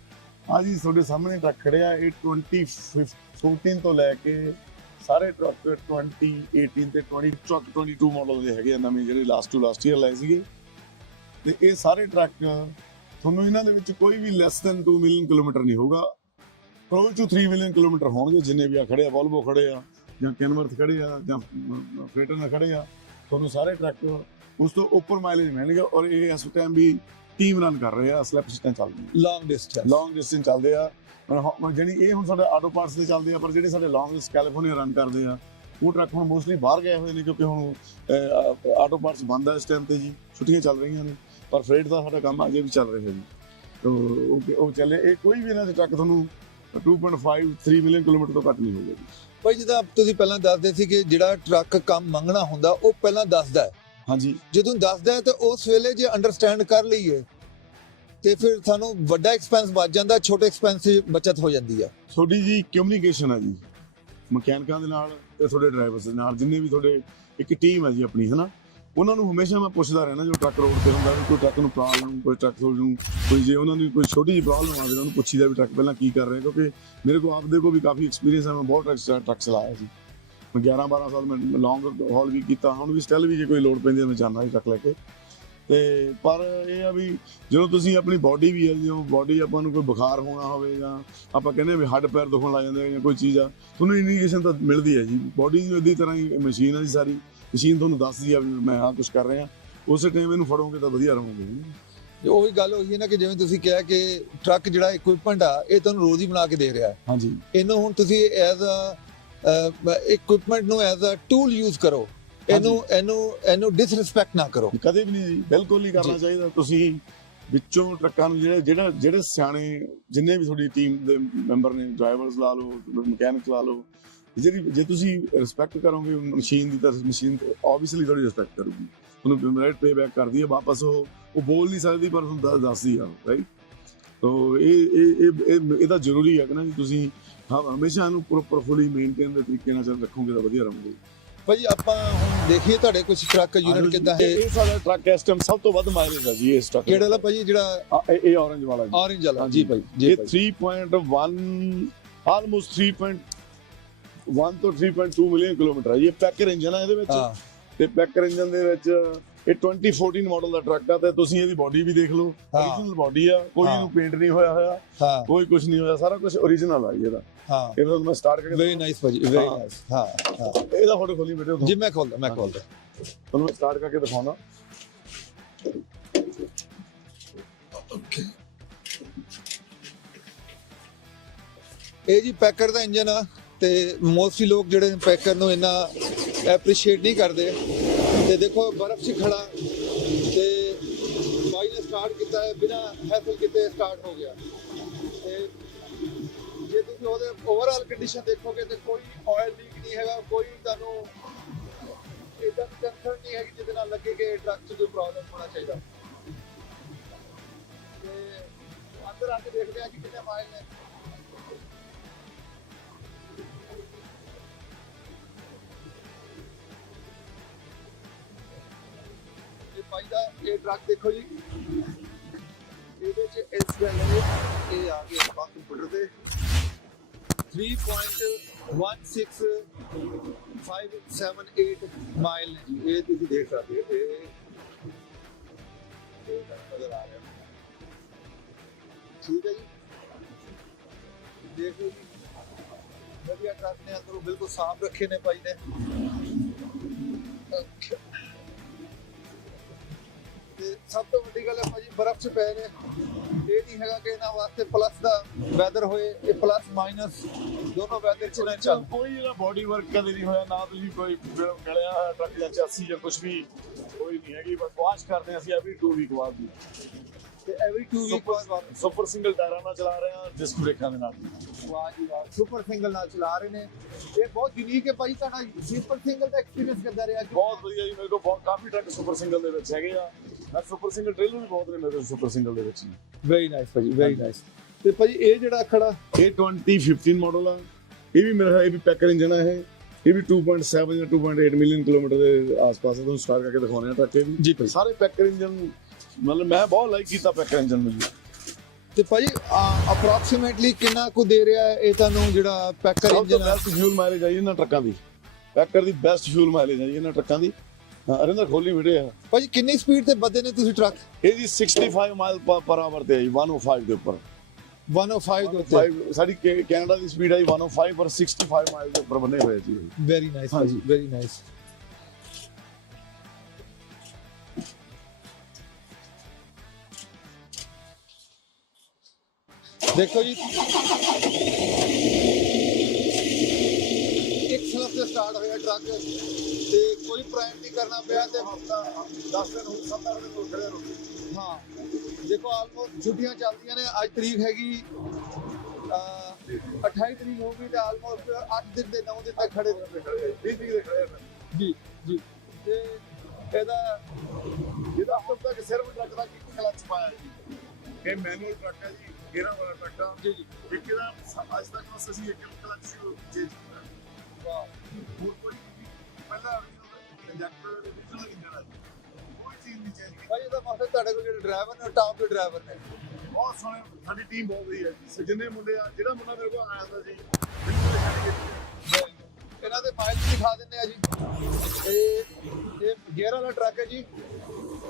ਹਾਂਜੀ, ਤੁਹਾਡੇ ਸਾਹਮਣੇ ਟਰੱਕ ਖੜਿਆ, ਇਹ 2014 ਤੋਂ ਲੈ ਕੇ ਸਾਰੇ ਟਰੱਕ 2018 ਤੇ 22 ਮਾਡਲ ਦੇ ਹੈਗੇ ਆ ਨਵੇਂ, ਜਿਹੜੇ ਲਾਸਟ ਈਅਰ ਲਏ ਸੀਗੇ। ਤੇ ਇਹ ਸਾਰੇ ਟਰੱਕ ਤੁਹਾਨੂੰ ਇਹਨਾਂ ਦੇ ਵਿੱਚ ਕੋਈ ਵੀ ਲੈਸ ਦੈਨ 2 ਮਿਲੀਅਨ ਕਿਲੋਮੀਟਰ ਨਹੀਂ ਹੋਊਗਾ, ਕਲੋਜ਼ ਟੂ 3 ਮਿਲੀਅਨ ਕਿਲੋਮੀਟਰ ਹੋਣਗੇ। ਜਿੰਨੇ ਵੀ ਆ ਖੜੇ ਆ, ਵੋਲਵੋ ਖੜੇ ਆ ਜਾਂ ਕੈਨਵਰਥ ਖੜੇ ਆ ਜਾਂ ਫਰੇਟਰ ਖੜੇ ਆ, ਤੁਹਾਨੂੰ ਸਾਰੇ ਟਰੱਕ ਉਸ ਤੋਂ ਉੱਪਰ ਮਾਈਲੇਜ ਮਿਲਣਗੇ। ਔਰ ਇਹ ਇਸ ਟਾਈਮ ਵੀ ਟੀਮ ਰਨ ਕਰ ਰਹੇ ਆ, ਸਲੈਪ ਸਿਸਟਮ ਚੱਲਦੇ ਆ, ਲੌਂਗ ਡਿਸਟੈਂਸ ਚੱਲਦੇ ਆ। ਜਿਹੜੀ ਇਹ ਹੁਣ ਸਾਡੇ ਆਟੋ ਪਾਰਟਸ ਦੇ ਚੱਲਦੇ ਆ, ਪਰ ਜਿਹੜੇ ਸਾਡੇ ਲੌਂਗ ਡਿਸਟੈਂਸ ਕੈਲੀਫੋਰਨੀਆ ਰਨ ਕਰਦੇ ਆ, ਉਹ ਟਰੱਕ ਹੁਣ ਮੋਸਟਲੀ ਬਾਹਰ ਗਏ ਹੋਏ ਨੇ, ਕਿਉਂਕਿ ਹੁਣ ਆਟੋ ਪਾਰਟਸ ਬੰਦ ਆ ਇਸ ਟਾਈਮ ਤੇ ਜੀ, ਛੁੱਟੀਆਂ ਚੱਲ ਰਹੀਆਂ ਨੇ। ਪਰ ਫਰੇਟ ਦਾ ਸਾਡਾ ਕੰਮ ਅਜੇ ਵੀ ਚੱਲ ਰਿਹਾ ਜੀ, ਉਹ ਚੱਲੇ। ਇਹ ਕੋਈ ਵੀ ਇਹਨਾਂ ਦੇ ਟਰੱਕ ਤੁਹਾਨੂੰ 2.5-3 ਮਿਲੀਅਨ ਕਿਲੋਮੀਟਰ ਤੋਂ ਘੱਟ ਨਹੀਂ ਹੋਊਗਾ ਜੀ। ਭਾਈ ਜਿੱਦਾਂ ਤੁਸੀਂ ਪਹਿਲਾਂ ਦੱਸਦੇ ਸੀ ਕਿ ਜਿਹੜਾ ਟਰੱਕ ਕੰਮ ਮੰਗਣਾ ਹੁੰਦਾ ਉਹ ਪਹਿਲਾਂ ਦੱਸਦਾ ਹੈ। ਹਾਂਜੀ, ਜਦੋਂ ਦੱਸਦਾ ਹੈ ਤੇ ਉਸ ਵੇਲੇ ਜੇ ਅੰਡਰਸਟੈਂਡ ਕਰ ਲਈਏ ਤੇ ਫਿਰ ਸਾਨੂੰ ਵੱਡਾ ਐਕਸਪੈਂਸ ਬਚ ਜਾਂਦਾ, ਛੋਟੇ ਐਕਸਪੈਂਸ ਦੀ ਬਚਤ ਹੋ ਜਾਂਦੀ ਆ। ਤੁਹਾਡੀ ਜੀ ਕਮਿਊਨੀਕੇਸ਼ਨ ਆ ਜੀ ਮਕੈਨਿਕਾਂ ਦੇ ਨਾਲ ਤੇ ਤੁਹਾਡੇ ਡਰਾਈਵਰਸ ਦੇ ਨਾਲ, ਜਿੰਨੇ ਵੀ ਤੁਹਾਡੇ ਇੱਕ ਟੀਮ ਹੈ ਜੀ ਆਪਣੀ, ਹੈ ਨਾ। ਉਹਨਾਂ ਨੂੰ ਹਮੇਸ਼ਾ ਮੈਂ ਪੁੱਛਦਾ ਰਹਿਣਾ, ਜੋ ਟਰੱਕ ਰੋਡ ਤੇ ਹੁੰਦਾ, ਕੋਈ ਟਰੱਕ ਨੂੰ ਪ੍ਰੋਬਲਮ, ਕੋਈ ਟਰੱਕ ਨੂੰ ਕੋਈ, ਜੇ ਉਹਨਾਂ ਨੂੰ ਕੋਈ ਛੋਟੀ ਜਿਹੀ ਪ੍ਰੋਬਲਮ ਆਵੇ, ਉਹਨੂੰ ਪੁੱਛੀਦਾ ਵੀ ਟਰੱਕ ਪਹਿਲਾਂ ਕੀ ਕਰ ਰਹੇ, ਕਿਉਂਕਿ ਮੇਰੇ ਕੋਲ ਆਪਦੇ ਕੋਲ ਵੀ ਕਾਫੀ ਐਕਸਪੀਰੀਅੰਸ ਹੈ। ਮੈਂ ਬਹੁਤ ਟਰੱਕ ਚਲਾਇਆ ਸੀ, ਮੈਂ 11-12 ਸਾਲ ਮੈਂ ਲੌਂਗ ਹੌਲ ਵੀ ਕੀਤਾ, ਹੁਣ ਵੀ ਸਟਿਲ ਵੀ ਜੇ ਕੋਈ ਲੋਡ ਪੈਂਦੀ ਮੈਂ ਜਾਂਦਾ ਜੀ ਟਰੱਕ ਲੈ ਕੇ। ਤੇ ਪਰ ਇਹ ਆ ਵੀ ਜਦੋਂ ਤੁਸੀਂ ਆਪਣੀ ਬਾਡੀ ਵੀ ਹੈ, ਜਦੋਂ ਬਾਡੀ ਆਪਾਂ ਨੂੰ ਕੋਈ ਬੁਖਾਰ ਹੋਣਾ ਹੋਵੇ ਜਾਂ ਆਪਾਂ ਕਹਿੰਦੇ ਵੀ ਹੱਡ ਪੈਰ ਦੁਖਣ ਲੱਗ ਜਾਂਦੇ ਜਾਂ ਕੋਈ ਚੀਜ਼ ਆ, ਤੁਹਾਨੂੰ ਇੰਡੀਕੇਸ਼ਨ ਤਾਂ ਮਿਲਦੀ ਹੈ ਜੀ। ਬਾਡੀ ਦੀ ਇਦਾਂ ਤਰ੍ਹਾਂ ਹੀ ਮਸ਼ੀਨ ਆ ਜੀ, ਸਾਰੀ ਮਸ਼ੀਨ ਤੁਹਾਨੂੰ ਦੱਸਦੀ ਆ ਵੀ ਮੈਂ ਆਹ ਕੁਛ ਕਰ ਰਿਹਾ, ਉਸੇ ਟਾਈਮ ਇਹਨੂੰ ਫੜੋਗੇ ਤਾਂ ਵਧੀਆ ਰਹੋਗੇ। ਉਹੀ ਗੱਲ ਹੋਈ ਹੈ ਨਾ ਕਿ ਜਿਵੇਂ ਤੁਸੀਂ ਕਿਹਾ ਕਿ ਟਰੱਕ ਜਿਹੜਾ ਇਕਵਿਪਮੈਂਟ ਆ ਇਹ ਤੁਹਾਨੂੰ ਰੋਜ਼ ਹੀ ਬਣਾ ਕੇ ਦੇ ਰਿਹਾ ਹੈ। ਹਾਂਜੀ, ਇਹਨੂੰ ਹੁਣ ਤੁਸੀਂ ਐਜ਼ ਅ ਇਕਵਿਪਮੈਂਟ ਨੂੰ ਐਜ਼ ਅ ਟੂਲ ਯੂਜ਼ ਕਰੋ, ਇਹਨੂੰ ਡਿਸਰਿਸਪੈਕਟ ਨਾ ਕਰੋ ਕਦੇ ਵੀ ਨਹੀਂ ਜੀ, ਬਿਲਕੁਲ ਨਹੀਂ ਕਰਨਾ ਚਾਹੀਦਾ। ਤੁਸੀਂ ਵਿੱਚੋਂ ਟਰੱਕਾਂ ਨੂੰ ਜਿਹੜੇ ਸਿਆਣੇ ਜਿੰਨੇ ਵੀ ਤੁਹਾਡੀ ਟੀਮ ਦੇ ਮੈਂਬਰ ਨੇ, ਡਰਾਈਵਰਸ ਲਾ ਲਓ, ਮਕੈਨਿਕ ਲਾ ਲਓ, ਜੇ ਤੁਸੀਂ ਰਿਸਪੈਕਟ ਕਰੋਗੇ ਮਸ਼ੀਨ ਦੀ ਤਾਂ ਮਸ਼ੀਨ ਆਬਵੀਅਸਲੀ ਤੁਹਾਡੀ ਰਿਸਪੈਕਟ ਕਰੂਗੀ, ਤੁਹਾਨੂੰ ਰਾਈਟ ਪੇ ਬੈਕ ਕਰਦੀ ਹੈ ਵਾਪਸ। ਉਹ ਬੋਲ ਨਹੀਂ ਸਕਦੀ ਪਰ ਤੁਹਾਨੂੰ ਦੱਸਦੀ ਆ, ਰਾਈਟ। ਤੋ ਇਹਦਾ ਜ਼ਰੂਰੀ ਹੈ ਕਿ ਨਾ ਜੀ ਤੁਸੀਂ ਹਮੇਸ਼ਾ ਇਹਨੂੰ ਪ੍ਰੋਪਰਲੀ ਮੇਨਟੇਨ ਦੇ ਤਰੀਕੇ ਨਾਲ ਰੱਖੋਗੇ ਤਾਂ ਵਧੀਆ ਰਹੋਗੇ। ਭਾਜੀ ਆਪਾਂ ਹੁਣ ਦੇਖੀਏ ਤੁਹਾਡੇ ਕੁਝ ਟਰੱਕ ਯੂਨਿਟ ਕਿੱਦਾਂ ਹੈ। ਇਹ ਸਾਡਾ ਟਰੱਕ ਇਸ ਟਾਈਮ ਸਭ ਤੋਂ ਵੱਧ ਮਾਈਲੇਜ ਹੈ ਜੀ ਇਸ ਟਰੱਕ। ਕਿਹੜਾ ਵਾਲਾ ਭਾਜੀ? ਜਿਹੜਾ ਇਹ orange ਵਾਲਾ ਜੀ। orange ਵਾਲਾ ਜੀ ਭਾਈ ਜੀ। ਇਹ 3.1 ਆਲਮੋਸਟ 3.1 ਤੋਂ 3.2 ਮਿਲੀਅਨ ਕਿਲੋਮੀਟਰ ਹੈ ਜੀ। ਇਹ ਪੈਕਰ ਇੰਜਨ ਹੈ ਇਹਦੇ ਵਿੱਚ, ਤੇ ਪੈਕਰ ਇੰਜਨ ਦੇ ਵਿੱਚ ਇਹ 2014 ਮਾਡਲ ਦਾ ਟਰੱਕ ਆ। ਤੇ ਤੁਸੀਂ ਇਹਦੀ ਬਾਡੀ ਵੀ ਦੇਖ ਲਓ, ਓਰੀਜਨਲ ਬਾਡੀ ਆ, ਕੋਈ ਇਹਨੂੰ ਪੇਂਟ ਨਹੀਂ ਹੋਇਆ ਹੋਇਆ, ਕੋਈ ਕੁਝ ਨਹੀਂ ਹੋਇਆ, ਸਾਰਾ ਕੁਝ ਓਰੀਜਨਲ ਆ ਜੀ ਇਹਦਾ। ਇਹ ਤੁਹਾਨੂੰ ਮੈਂ ਸਟਾਰਟ ਕਰਕੇ ਵੈਰੀ ਨਾਈਸ ਭਾਜੀ, ਵੈਰੀ ਨਾਈਸ। ਹਾਂ ਇਹਦਾ ਫੋਟੋ ਖੋਲੀ ਬੇਟੇ ਜੀ, ਮੈਂ ਖੋਲਦਾ ਤੁਹਾਨੂੰ ਮੈਂ ਸਟਾਰਟ ਕਰਕੇ ਦਿਖਾਉਣਾ। ਇਹ ਜੀ ਪੈਕਰ ਦਾ ਇੰਜਨ ਆ, ਤੇ ਮੋਸਟਲੀ ਲੋਕ ਜਿਹੜੇ ਪੈਕਰ ਨੂੰ ਇੰਨਾ ਐਪਰੀਸ਼ੀਏਟ ਨਹੀਂ ਕਰਦੇ। ਤੇ ਦੇਖੋ ਬਰਫ਼ 'ਚ ਖੜਾ ਤੇ ਬਾਈ ਨੇ ਸਟਾਰਟ ਕੀਤਾ ਹੈ, ਬਿਨਾਂ ਹੈਸਲ ਕੀਤੇ ਸਟਾਰਟ ਹੋ ਗਿਆ। ਤੇ ਜੇ ਤੁਸੀਂ ਉਹਦੇ ਓਵਰਆਲ ਕੰਡੀਸ਼ਨ ਦੇਖੋਗੇ ਤੇ ਕੋਈ ਆਇਲ ਲੀਕ ਨਹੀਂ ਹੈਗਾ, ਕੋਈ ਤੁਹਾਨੂੰ ਇਦਾਂ ਦੀ ਕੰਸਰਨ ਨਹੀਂ ਹੈਗੀ ਜਿਹਦੇ ਨਾਲ ਲੱਗੇ ਕਿ ਟਰੱਕ 'ਚ ਕੋਈ ਪ੍ਰੋਬਲਮ ਹੋਣਾ ਚਾਹੀਦਾ। ਤੇ ਅੰਦਰ ਆ ਕੇ ਦੇਖਦੇ ਆ ਕਿ ਕਿੰਨੇ ਮਾਈਲ ਨੇ। ਭਾਈ ਦਾ ਇਹ ਟਰੱਕ ਦੇਖੋ ਜੀ, ਇਹਦੇ ਚ ਇਸ ਗੱਲ ਇਹ ਆ ਗਿਆ ਆਪਾਂ ਕੰਪਿਊਟਰ ਤੇ 3.16578 ਮਾਈਲ ਨੇ ਜੀ। ਇਹ ਤੁਸੀਂ ਦੇਖ ਸਕਦੇ ਹੋ, ਇਹ ਨਜ਼ਰ ਆ ਰਿਹਾ, ਠੀਕ ਹੈ ਜੀ। ਦੇਖੋ ਜੀ ਵਧੀਆ ਟਰੱਕ ਨੇ, ਅੰਦਰੋਂ ਬਿਲਕੁਲ ਸਾਫ਼ ਰੱਖੇ ਨੇ ਭਾਈ ਨੇ। ਤੇ ਸਭ ਤੋਂ ਵੱਡੀ ਗੱਲ ਹੈ ਭਾਜੀ, ਬਰਫ਼ 'ਚ ਪਏ ਨੇ। ਇਹ ਨਹੀਂ ਹੈਗਾ ਕਿ ਇਹਨਾਂ ਵਾਸਤੇ ਪਲੱਸ ਦਾ ਵੈਦਰ ਹੋਏ, ਇਹ ਪਲੱਸ ਮਾਈਨਸ ਦੋਨੋਂ ਵੈਦਰ 'ਚ ਚੱਲ। ਕੋਈ ਇਹਦਾ ਬਾਡੀ ਵਰਕ ਕਦੇ ਨਹੀਂ ਹੋਇਆ, ਨਾ ਤੁਸੀਂ ਕੋਈ ਗਲਿਆ ਹੋਇਆ ਟਰੱਕ ਜਾਂ ਚਾਸੀ ਜਾਂ ਕੁਝ ਵੀ ਕੋਈ ਨਹੀਂ ਹੈਗੀ। ਬਸ ਵਾਸ਼ ਕਰਦੇ ਹਾਂ ਅਸੀਂ ਐਵਰੀ 2 ਵੀਕ ਬਾਅਦ ਦੀ, ਤੇ ਐਵਰੀ 2 ਵੀਕ ਬਾਅਦ ਸੁਪਰ ਸਿੰਗਲ ਟਾਇਰਾਂ ਨਾਲ ਚਲਾ ਰਹੇ ਹਾਂ, ਡਿਸਕ ਬ੍ਰੇਕਾਂ ਦੇ ਨਾਲ। ਵਾਹ ਜੀ ਵਾਹ, ਸੁਪਰ ਸਿੰਗਲ ਨਾਲ ਚਲਾ ਰਹੇ ਨੇ। ਇਹ ਬਹੁਤ ਯੂਨੀਕ ਹੈ ਭਾਈ। ਤੁਹਾਡਾ ਸੁਪਰ ਸਿੰਗਲ ਦਾ ਐਕਸਪੀਰੀਅੰਸ ਕਿੱਦਾਂ ਰਿਹਾ? ਬਹੁਤ ਵਧੀਆ ਜੀ, ਮੇਰੇ ਕੋਲ ਕਾਫੀ ਟਰੱਕ ਸੁਪਰ ਸਿੰਗਲ ਦੇ ਵਿੱਚ ਹੈਗੇ ਆ। ਮੈਂ ਸੁਪਰ ਸਿੰਗਲ ਟ੍ਰੇਲਰ ਵੀ ਬਹੁਤ ਨੇ ਮੇਰੇ ਸੁਪਰ ਸਿੰਗਲ ਦੇ ਵਿੱਚ। ਵੈਰੀ ਨਾਈਸ ਭਾਜੀ, ਵੈਰੀ ਨਾਈਸ। ਤੇ ਭਾਜੀ ਇਹ ਜਿਹੜਾ ਖੜਾ, ਇਹ 2015 ਮਾਡਲ ਆ। ਇਹ ਵੀ ਮੇਰਾ ਇਹ ਵੀ ਪੈਕਰ ਇੰਜਨ ਆ। ਇਹ ਵੀ 2.7 ਜਾਂ 2.8 ਮਿਲੀਅਨ ਕਿਲੋਮੀਟਰ ਦੇ ਆਸ-ਪਾਸ। ਤੁਹਾਨੂੰ ਸਟਾਰਟ ਕਰਕੇ ਦਿਖਾਉਣੇ ਆ ਟਰੱਕ ਇਹ ਵੀ ਜੀ ਭਾਈ। ਸਾਰੇ ਪੈਕਰ ਇੰਜਨ, ਮਤਲਬ ਮੈਂ ਬਹੁਤ ਲਾਈਕ ਕੀਤਾ ਪੈਕਰ ਇੰਜਨ ਨੂੰ ਜੀ। ਤੇ ਭਾਜੀ ਅਪਰੋਕਸੀਮੇਟਲੀ ਕਿੰਨਾ ਕੁ ਦੇ ਰਿਹਾ ਹੈ ਇਹ ਤੁਹਾਨੂੰ ਜਿਹੜਾ packer engine? Best fuel mileage ਆ ਇਹਨਾਂ ਟਰੱਕਾਂ ਦੀ, ਪੈਕਰ ਦੀ ਬੈਸਟ ਫਿਊਲ ਮਾਈਲੇਜ ਆ ਜੀ ਇਹਨਾਂ ਟਰੱਕਾਂ ਦੀ। ਅਰਿੰਦਰ ਖੋਲੀ ਵੀਡੀਓ ਆ ਭਾਜੀ। ਕਿੰਨੀ ਸਪੀਡ ਤੇ ਵੱਧੇ ਨੇ ਤੁਸੀਂ ਟਰੱਕ? ਇਹਦੀ 65 ਮਾਈਲ ਪਰ ਆਵਰ ਤੇ ਆ ਜੀ, 105 ਦੇ ਉੱਪਰ। 105 ਦੇ ਉੱਤੇ? ਸਾਡੀ ਕੈਨੇਡਾ ਦੀ ਸਪੀਡ ਆ ਜੀ 105 ਪਰ 65 ਮਾਈਲ ਦੇ ਉੱਪਰ ਬਣੇ ਹੋਏ ਜੀ। ਵੈਰੀ ਨਾਈਸ ਭਾਜੀ, ਵੈਰੀ ਨਾਈਸ। ਦੇਖੋ ਜੀ, ਇੱਕ ਸਲਫ ਤੇ ਸਟਾਰਟ ਹੋਇਆ ਟਰੱਕ, ਤੇ ਕੋਈ ਪ੍ਰਾਈਮ ਨਹੀਂ ਕਰਨਾ ਪਿਆ। ਤੇ ਹਫਤਾ 10 ਦਿਨ ਹੋ 7 ਦਿਨ ਹੋ ਖੜੇ ਰਹੋ। ਹਾਂ ਦੇਖੋ, ਆਲਮੋਸਟ ਛੁੱਟੀਆਂ ਚੱਲਦੀਆਂ ਨੇ। ਅੱਜ ਤਰੀਕ ਹੈਗੀ 28 ਤਰੀਕ ਹੋ ਗਈ, ਤੇ ਆਲਮੋਸਟ 8 ਦਿਨ ਦੇ 9 ਦਿਨ ਤੱਕ ਖੜੇ ਰਹੇ। 20 ਤਰੀਕ ਦੇ ਖੜੇ ਜੀ ਜੀ। ਤੇ ਇਹਦਾ ਹਫਤਾ ਤੱਕ ਸਿਰਫ ਟਰੱਕ ਦਾ ਇੱਕ ਕਲਚ ਪਾਇਆ ਜੀ। ਇਹ ਮੈਨੂਅਲ ਟਰੱਕ ਹੈ ਜੀ, ਗੇਅਰਾਂ ਵਾਲਾ ਟਰੱਕ ਆ ਜੀ। ਇੱਕ ਇਹਦਾ ਅੱਜ ਤੱਕ ਬਸ ਅਸੀਂ ਇੱਕ ਕਲਚ ਚੇਂਜ ਕੀਤਾ। ਵਾਹ, ਹੋਰ ਕੋਈ ਪਹਿਲਾਂ ਇੰਜੈਕਟਰ ਡੀਜ਼ਲ ਇੰਜਨ ਆ, ਕੋਈ ਚੀਜ਼ ਨਹੀਂ ਚੇਂਜ ਕੀਤੀ ਭਾਈ। ਇਹਦਾ ਮਤਲਬ ਤੁਹਾਡੇ ਕੋਲ ਜਿਹੜੇ ਡਰਾਈਵਰ ਨੇ ਟਾਪ ਦੇ ਡਰਾਈਵਰ ਨੇ, ਬਹੁਤ ਸੋਹਣੇ। ਸਾਡੀ ਟੀਮ ਬਹੁਤ ਵਧੀਆ ਜੀ। ਜਿੰਨੇ ਮੁੰਡੇ ਆ, ਜਿਹੜਾ ਮੁੰਡਾ ਮੇਰੇ ਕੋਲ ਆਇਆ ਹੁੰਦਾ ਜੀ, ਇਹਨਾਂ ਦੇ ਮਾਈਲ ਦਿਖਾ ਦਿੰਦੇ ਆ ਜੀ। ਇਹ ਗੇਅਰ ਵਾਲਾ ਟਰੱਕ ਹੈ ਜੀ।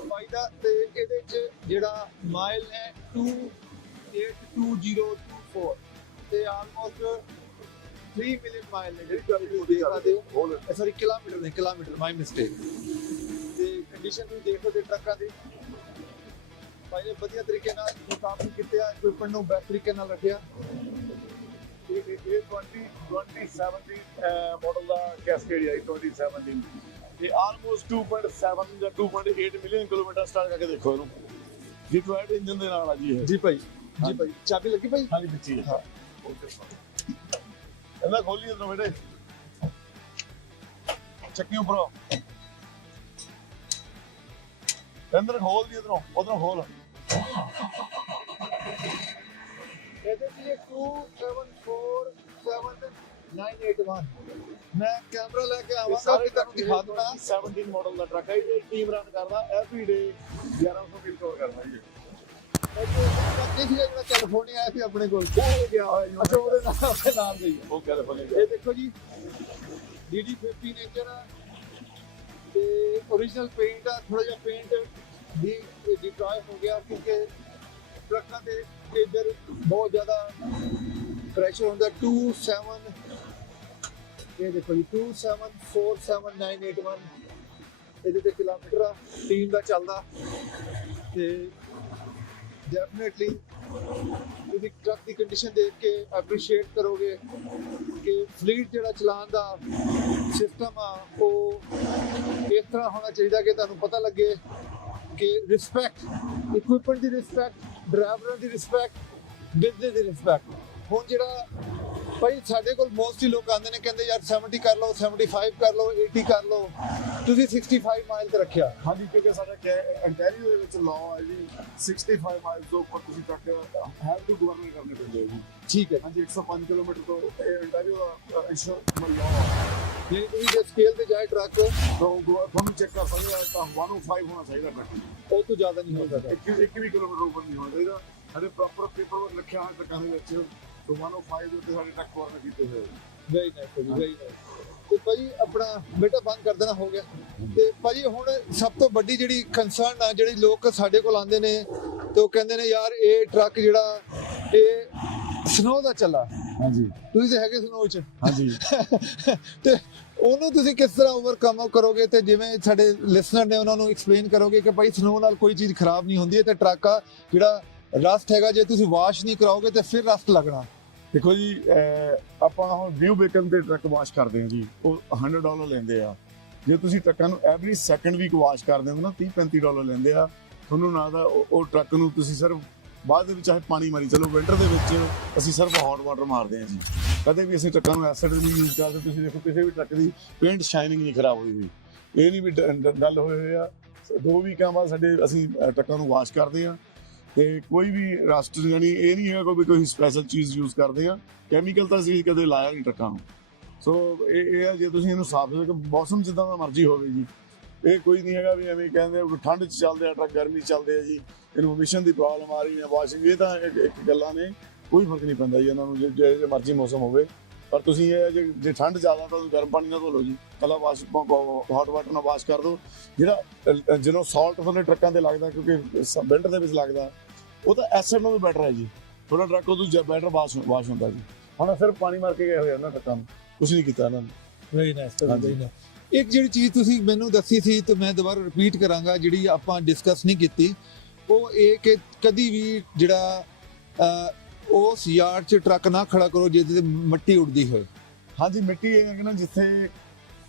ਬਾਈ ਦਾ ਤੇ ਇਹਦੇ ਚ ਜਿਹੜਾ ਮਾਈਲ ਹੈ 282024 ਤੇ ਆਲਮੋਸਟ 3 ਮਿਲੀਅਨ ਮਾਈਲ ਨੇ ਜਿਹੜੀ ਤੁਸੀਂ ਦੇਖ ਸਕਦੇ ਹੋ। ਸੌਰੀ ਕਿਲੋਮੀਟਰ ਨੇ, ਕਿਲੋਮੀਟਰ, ਮਾਈ ਮਿਸਟੇਕ। ਤੇ ਕੰਡੀਸ਼ਨ ਤੁਸੀਂ ਦੇਖ ਸਕਦੇ ਟਰੱਕਾਂ ਦੀ, ਭਾਈ ਨੇ ਵਧੀਆ ਤਰੀਕੇ ਨਾਲ ਕੰਮ ਕੀਤੇ ਆ, ਇਕਵਿਪਮੈਂਟ ਨੂੰ ਬੈਸਟ ਤਰੀਕੇ ਨਾਲ ਰੱਖਿਆ। ਇਹ 2017 ਮਾਡਲ ਦਾ ਕੈਸਕੇਡ ਹੈ 2017 ਇਹ ਆਲਮੋਸਟ 2.7 ਜਾਂ 2.8 ਮਿਲੀਅਨ ਕਿਲੋਮੀਟਰ ਸਟਾਰਟ ਕਰਕੇ ਦੇਖੋ ਇਹਨੂੰ ਡਿਟਰੋਇਟ ਇੰਜਨ ਦੇ ਨਾਲ ਆ ਜੀ ਇਹ। ਜੀ ਭਾਈ, ਜੀ ਭਾਈ, ਚਾਬੀ ਲੱਗੀ ਭਾਈ? ਹਾਂਜੀ ਪਿੱਛੇ ਹਾਂ ਇਹਨਾਂ ਖੋਲੀ ਇਧਰੋਂ ਬੇਟੇ ਚੱਕੀ ਉੱਪਰੋਂ ਅੰਦਰ ਖੋਲ ਦੀ ਇਧਰੋਂ ਉਧਰੋਂ ਖੋਲ ਇਹਦੇ ਲਈ 274791 ਮੈਂ ਕੈਮਰਾ ਲੈ ਕੇ ਆਵਾਂਗਾ ਕਿ ਤੁਹਾਨੂੰ ਦਿਖਾ ਦੂੰਗਾ। 17 ਮਾਡਲ ਦਾ ਟਰੱਕ ਹੈ ਇਹ ਟੀਮ ਰਨ ਕਰਦਾ ਐਵਰੀ ਡੇ 1100 ਕਿਲੋਮੀਟਰ ਕਵਰ ਕਰਦਾ ਜੀ ਜਿਹੜਾ ਕੈਲੀਫੋਰਨੀਆ ਆਇਆ ਸੀ ਆਪਣੇ ਕੋਲ, ਉਹ ਗਿਆ ਹੋਇਆ ਜੀ। ਅੱਛਾ, ਉਹਦੇ ਨਾਲ ਗਈ ਹੈ। ਉਹ ਕੈਲੀਫੋਰਨੀਆ ਇਹ ਦੇਖੋ ਜੀ DD15 ਇੰਜਨ ਆ ਤੇ ओरिजिनल ਪੇਂਟ ਆ। ਥੋੜਾ ਜਿਹਾ ਪੇਂਟ ਦੀ ਡਿਟਰੋਇਟ ਹੋ ਗਿਆ ਕਿਉਂਕਿ ਟਰੱਕਾਂ ਦੇ ਇੱਧਰ ਬਹੁਤ ਜ਼ਿਆਦਾ ਪ੍ਰੈਸ਼ਰ ਹੁੰਦਾ। 27 ਇਹ ਦੇਖੋ ਜੀ 2747981 ਇਹਦੇ ਤੇ ਕਿਲੋਮੀਟਰ ਆ ਟੀਮ ਦਾ ਚੱਲਦਾ। ਤੇ ਡੈਫੀਨਿਟਲੀ ਤੁਸੀਂ ਟਰੱਕ ਦੀ ਕੰਡੀਸ਼ਨ ਦੇਖ ਕੇ ਐਪਰੀਸ਼ੀਏਟ ਕਰੋਗੇ ਕਿ ਫਲੀਟ ਜਿਹੜਾ ਚਲਾਉਣ ਦਾ ਸਿਸਟਮ ਆ ਉਹ ਇਸ ਤਰ੍ਹਾਂ ਹੋਣਾ ਚਾਹੀਦਾ ਕਿ ਤੁਹਾਨੂੰ ਪਤਾ ਲੱਗੇ ਕਿ ਰਿਸਪੈਕਟ, ਇਕਵਿਪਮੈਂਟ ਦੀ ਰਿਸਪੈਕਟ, ਡਰਾਈਵਰਾਂ ਦੀ ਰਿਸਪੈਕਟ, ਬਿਜ਼ਨਸ ਦੀ ਰਿਸਪੈਕਟ। ਹੁਣ ਜਿਹੜਾ ਭਾਈ ਸਾਡੇ ਕੋਲ ਮੋਸਟਲੀ ਲੋਕ ਆਉਂਦੇ ਨੇ ਕਹਿੰਦੇ ਯਾਰ 70 ਕਰ ਲਓ, 75 ਕਰ ਲਓ, 80 ਕਰ ਲਓ, ਤੁਸੀਂ 65 ਮਾਈਲ ਤੇ ਰੱਖਿਆ। ਹਾਂਜੀ ਕਿਉਂਕਿ ਸਾਡਾ ਅੰਟੈਰੀਓ ਦੇ ਵਿੱਚ ਲਾਅ ਹੈ ਜੀ 65 ਮਾਈਲ ਤੋਂ ਉੱਪਰ ਤੁਸੀਂ ਟਰੱਕ ਹੈਵ ਟੂ ਗਵਰਨਰ ਕਰਨੇ ਪੈਂਦੇ ਜੀ। ਠੀਕ ਹੈ ਹਾਂਜੀ 105 ਕਿਲੋਮੀਟਰ ਤੋਂ ਇਹ ਅੰਟੈਰੀਓ ਦਾ ਇੰਸ਼ੋਰੈਂਸ ਲਾਅ ਹੈ। ਜੇ ਤੁਸੀਂ ਜੇ ਸਕੇਲ ਤੇ ਜਾਏ ਟਰੱਕ ਤੁਹਾਨੂੰ ਚੈੱਕ ਕਰ ਸਕਦੇ ਆ ਤਾਂ 105 ਹੋਣਾ ਚਾਹੀਦਾ ਟਰੱਕ ਉਹ ਤੋਂ ਜ਼ਿਆਦਾ ਨਹੀਂ ਹੋ ਸਕਦਾ। 1 ਵੀ ਕਿਲੋਮੀਟਰ ਉੱਪਰ ਨਹੀਂ ਹੋਣਾ ਚਾਹੀਦਾ। ਸਾਡੇ ਪ੍ਰੋਪਰ ਪੇਪਰ ਵਰਕ ਲਿਖਿਆ ਹੋਇਆ ਟਰੱਕਾਂ ਦੇ ਵਿੱਚ 105 ਦੇ ਉੱਤੇ ਸਾਡੇ ਟਰੱਕ ਕਵਰ ਕੀਤੇ ਹੋਏ। ਵੈਰੀ ਨਾਈਸ ਭਾਜੀ, ਵੈਰੀ ਨਾਈਸ। ਤੇ ਭਾਜੀ ਆਪਣਾ ਬੇਟਾ ਬੰਦ ਕਰ ਦੇਣਾ ਹੋ ਗਿਆ। ਤੇ ਭਾਜੀ ਹੁਣ ਸਭ ਤੋਂ ਵੱਡੀ ਜਿਹੜੀ ਕੰਸਰਨ ਆ, ਜਿਹੜੀ ਲੋਕ ਸਾਡੇ ਕੋਲ ਆਉਂਦੇ ਨੇ ਤੇ ਉਹ ਕਹਿੰਦੇ ਨੇ ਯਾਰ ਇਹ ਟਰੱਕ ਜਿਹੜਾ ਇਹ ਸਨੋ ਦਾ ਚੱਲਾ। ਹਾਂਜੀ ਤੁਸੀਂ ਤਾਂ ਹੈਗੇ ਸਨੋ 'ਚ। ਹਾਂਜੀ ਤੇ ਉਹਨੂੰ ਤੁਸੀਂ ਕਿਸ ਤਰ੍ਹਾਂ ਓਵਰਕਮ ਕਰੋਗੇ? ਤੇ ਜਿਵੇਂ ਸਾਡੇ ਲਿਸਨਰ ਨੇ ਉਹਨਾਂ ਨੂੰ ਐਕਸਪਲੇਨ ਕਰੋਗੇ ਕਿ ਭਾਈ ਸਨੋ ਨਾਲ ਕੋਈ ਚੀਜ਼ ਖਰਾਬ ਨਹੀਂ ਹੁੰਦੀ ਤੇ ਟਰੱਕ ਆ ਜਿਹੜਾ ਰਸਟ ਹੈਗਾ ਜੇ ਤੁਸੀਂ ਵਾਸ਼ ਨਹੀਂ ਕਰਾਓਗੇ ਤੇ ਫਿਰ ਰਸਟ ਲੱਗਣਾ। ਦੇਖੋ ਜੀ ਆਪਾਂ ਹੁਣ ਵਿਊ ਬੇਕਨ ਤੇ ਟਰੱਕ ਵਾਸ਼ ਕਰਦੇ ਹਾਂ ਜੀ, ਉਹ $100 ਲੈਂਦੇ ਆ। ਜੇ ਤੁਸੀਂ ਟਰੱਕਾਂ ਨੂੰ ਐਵਰੀ ਸੈਕੰਡ ਵੀਕ ਵਾਸ਼ ਕਰਦੇ ਹੋ ਨਾ $30-35 ਲੈਂਦੇ ਆ ਤੁਹਾਨੂੰ ਨਾ ਦਾ ਉਹ ਟਰੱਕ ਨੂੰ ਤੁਸੀਂ ਸਿਰਫ ਬਾਅਦ ਦੇ ਵਿੱਚ ਚਾਹੇ ਪਾਣੀ ਮਾਰੀ ਚਲੋ। ਵਿੰਟਰ ਦੇ ਵਿੱਚ ਅਸੀਂ ਸਿਰਫ ਹੌਟ ਵਾਟਰ ਮਾਰਦੇ ਹਾਂ ਜੀ, ਕਦੇ ਵੀ ਅਸੀਂ ਟਰੱਕਾਂ ਨੂੰ ਐਸਿਡ ਨਹੀਂ ਯੂਜ਼ ਕਰਦੇ। ਤੁਸੀਂ ਦੇਖੋ ਕਿਸੇ ਵੀ ਟਰੱਕ ਦੀ ਪੇਂਟ ਸ਼ਾਈਨਿੰਗ ਨਹੀਂ ਖਰਾਬ ਹੋਈ ਹੋਈ, ਇਹ ਨਹੀਂ ਵੀ ਡੱਲ ਹੋਏ ਆ। 2 ਵੀਕਾਂ ਬਾਅਦ ਸਾਡੇ ਅਸੀਂ ਟਰੱਕਾਂ ਨੂੰ ਵਾਸ਼ ਕਰਦੇ ਹਾਂ ਤੇ ਕੋਈ ਵੀ ਰਸਟ ਯਾਨੀ ਇਹ ਨਹੀਂ ਹੈਗਾ ਕੋਈ ਸਪੈਸ਼ਲ ਚੀਜ਼ ਯੂਜ਼ ਕਰਦੇ ਆ। ਕੈਮੀਕਲ ਤਾਂ ਅਸੀਂ ਕਦੇ ਲਾਇਆ ਨਹੀਂ ਟਰੱਕਾਂ ਨੂੰ। ਸੋ ਇਹ ਆ ਜੇ ਤੁਸੀਂ ਇਹਨੂੰ ਸਾਫ਼ ਕਰਕੇ ਮੌਸਮ ਜਿੱਦਾਂ ਦਾ ਮਰਜ਼ੀ ਹੋਵੇ ਜੀ, ਇਹ ਕੋਈ ਨਹੀਂ ਹੈਗਾ ਵੀ ਐਵੇਂ ਕਹਿੰਦੇ ਠੰਡ 'ਚ ਚੱਲਦੇ ਆ ਟਰੱਕ, ਗਰਮੀ 'ਚ ਚੱਲਦੇ ਆ ਜੀ ਇਹਨੂੰ ਐਮਿਸ਼ਨ ਦੀ ਪ੍ਰੋਬਲਮ ਆ ਰਹੀ ਹੈ ਵਾਸ਼ਿੰਗ। ਇਹ ਤਾਂ ਇੱਕ ਗੱਲਾਂ ਨੇ, ਕੋਈ ਫਰਕ ਨਹੀਂ ਪੈਂਦਾ ਜੀ ਇਹਨਾਂ ਨੂੰ ਜੇ ਮਰਜ਼ੀ ਮੌਸਮ ਹੋਵੇ। ਪਰ ਤੁਸੀਂ ਇਹ ਜੇ ਠੰਡ ਜ਼ਿਆਦਾ ਤਾਂ ਗਰਮ ਪਾਣੀ ਨਾਲ ਧੋ ਲਓ ਜੀ, ਪਹਿਲਾਂ ਹੌਟ ਵਾਟਰ ਨਾਲ ਵਾਸ਼ ਕਰ ਦਿਓ। ਜਿਹੜਾ ਜਦੋਂ ਸਾਲਟ ਤੁਹਾਡੇ ਟਰੱਕਾਂ ਤੇ ਲੱਗਦਾ ਕਿਉਂਕਿ ਵਿੰਟਰ ਦੇ ਵਿੱਚ ਲੱਗਦਾ ਉਹ ਤਾਂ ਐਸਿਡ ਨੂੰ ਵੀ ਬੈਟਰ ਹੈ ਜੀ। ਥੋੜਾ ਟਰੱਕ ਉਦੋਂ ਬੈਟਰ ਵਾਸ਼ ਹੁੰਦਾ ਜੀ। ਹੁਣ ਸਿਰਫ ਪਾਣੀ ਮਾਰ ਕੇ ਗਏ ਹੋਏ ਉਹਨਾਂ ਟਰੱਕਾਂ ਨੂੰ, ਕੁਝ ਨਹੀਂ ਕੀਤਾ ਇਹਨਾਂ ਨੇ। Very nice, very nice. ਇੱਕ ਜਿਹੜੀ ਚੀਜ਼ ਤੁਸੀਂ ਮੈਨੂੰ ਦੱਸੀ ਸੀ ਤੇ ਮੈਂ ਦੁਬਾਰਾ ਰਿਪੀਟ ਕਰਾਂਗਾ ਜਿਹੜੀ ਆਪਾਂ ਡਿਸਕਸ ਨਹੀਂ ਕੀਤੀ, ਉਹ ਇਹ ਕਿ ਕਦੀ ਵੀ ਜਿਹੜਾ ਉਸ ਯਾਰਡ 'ਚ ਟਰੱਕ ਨਾ ਖੜਾ ਕਰੋ ਜਿਹਦੇ ਤੇ ਮਿੱਟੀ ਉੱਡਦੀ ਹੋਏ। ਹਾਂਜੀ ਮਿੱਟੀ ਇਹ ਹੈ ਕਿ ਨਾ ਜਿੱਥੇ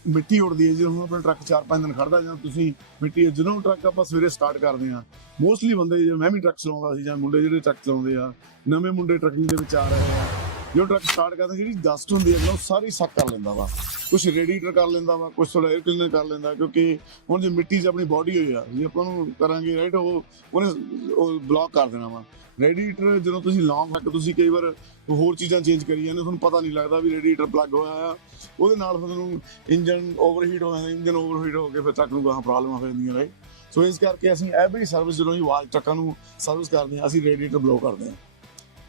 ਮਿੱਟੀ ਉੱਡਦੀ ਹੈ, ਜਦੋਂ ਹੁਣ ਆਪਣਾ ਟਰੱਕ 4-5 ਦਿਨ ਖੜਦਾ ਜਾਂ ਤੁਸੀਂ ਮਿੱਟੀ ਜਦੋਂ ਟਰੱਕ ਆਪਾਂ ਸਵੇਰੇ ਸਟਾਰਟ ਕਰਦੇ ਹਾਂ ਮੋਸਟਲੀ ਬੰਦੇ ਜਿਵੇਂ ਮੈਂ ਵੀ ਟਰੱਕ ਚਲਾਉਂਦਾ ਸੀ ਜਾਂ ਮੁੰਡੇ ਜਿਹੜੇ ਟਰੱਕ ਚਲਾਉਂਦੇ ਆ, ਨਵੇਂ ਮੁੰਡੇ ਟਰੱਕਿੰਗ ਦੇ ਵਿੱਚ ਆ ਰਹੇ ਆ, ਜਦੋਂ ਟਰੱਕ ਸਟਾਰਟ ਕਰਦੇ ਜਿਹੜੀ ਡਸਟ ਹੁੰਦੀ ਹੈ ਉਹ ਸਾਰੀ ਸੱਕ ਕਰ ਲੈਂਦਾ ਵਾ। ਕੁਛ ਰੇਡੀਏਟਰ ਕਰ ਲੈਂਦਾ ਵਾ, ਕੁਛ ਥੋੜਾ 에ਅਰ ਕਲੀਨਰ ਕਰ ਲੈਂਦਾ ਕਿਉਂਕਿ ਹੁਣ ਜੇ ਮਿੱਟੀ 'ਚ ਆਪਣੀ ਬੋਡੀ ਹੋਈ ਆ ਜੇ ਆਪਾਂ ਨੂੰ ਕਰਾਂਗੇ ਰਾਈਟ ਉਹਨੇ ਬਲੌਕ ਕਰ ਦੇਣਾ ਵਾ। ਰੇਡੀਏਟਰ ਜਦੋਂ ਤੁਸੀਂ ਲੌਂਗ ਤੱਕ ਤੁਸੀਂ ਕਈ ਵਾਰ ਹੋਰ ਚੀਜ਼ਾਂ ਚੇਂਜ ਕਰੀ ਜਾਂਦੇ ਤੁਹਾਨੂੰ ਪਤਾ ਨਹੀਂ ਲੱਗਦਾ ਵੀ ਰੇਡੀਏਟਰ ਪਲੱਗ ਹੋਇਆ ਆ, ਉਹਦੇ ਨਾਲ ਤੁਹਾਨੂੰ ਇੰਜਨ ਓਵਰਹੀਟ ਹੋ ਜਾਂਦਾ। ਇੰਜਨ ਓਵਰਹੀਟ ਹੋ ਕੇ ਫਿਰ ਟਰੱਕ ਨੂੰ ਗਾਹਾਂ ਪ੍ਰੋਬਲਮ ਆ ਜਾਂਦੀਆਂ ਰਾਈਟ। ਸੋ ਇਸ ਕਰਕੇ ਅਸੀਂ ਐਵਰੀ ਸਰਵਿਸ ਜਦੋਂ ਹੀ ਵਾਸ਼ ਟਰੱਕਾਂ ਨੂੰ ਸਰਵਿਸ ਕਰਦੇ ਹਾਂ ਅਸੀਂ ਰੇਡੀਏਟਰ ਬਲੋ ਕਰਦੇ ਹਾਂ।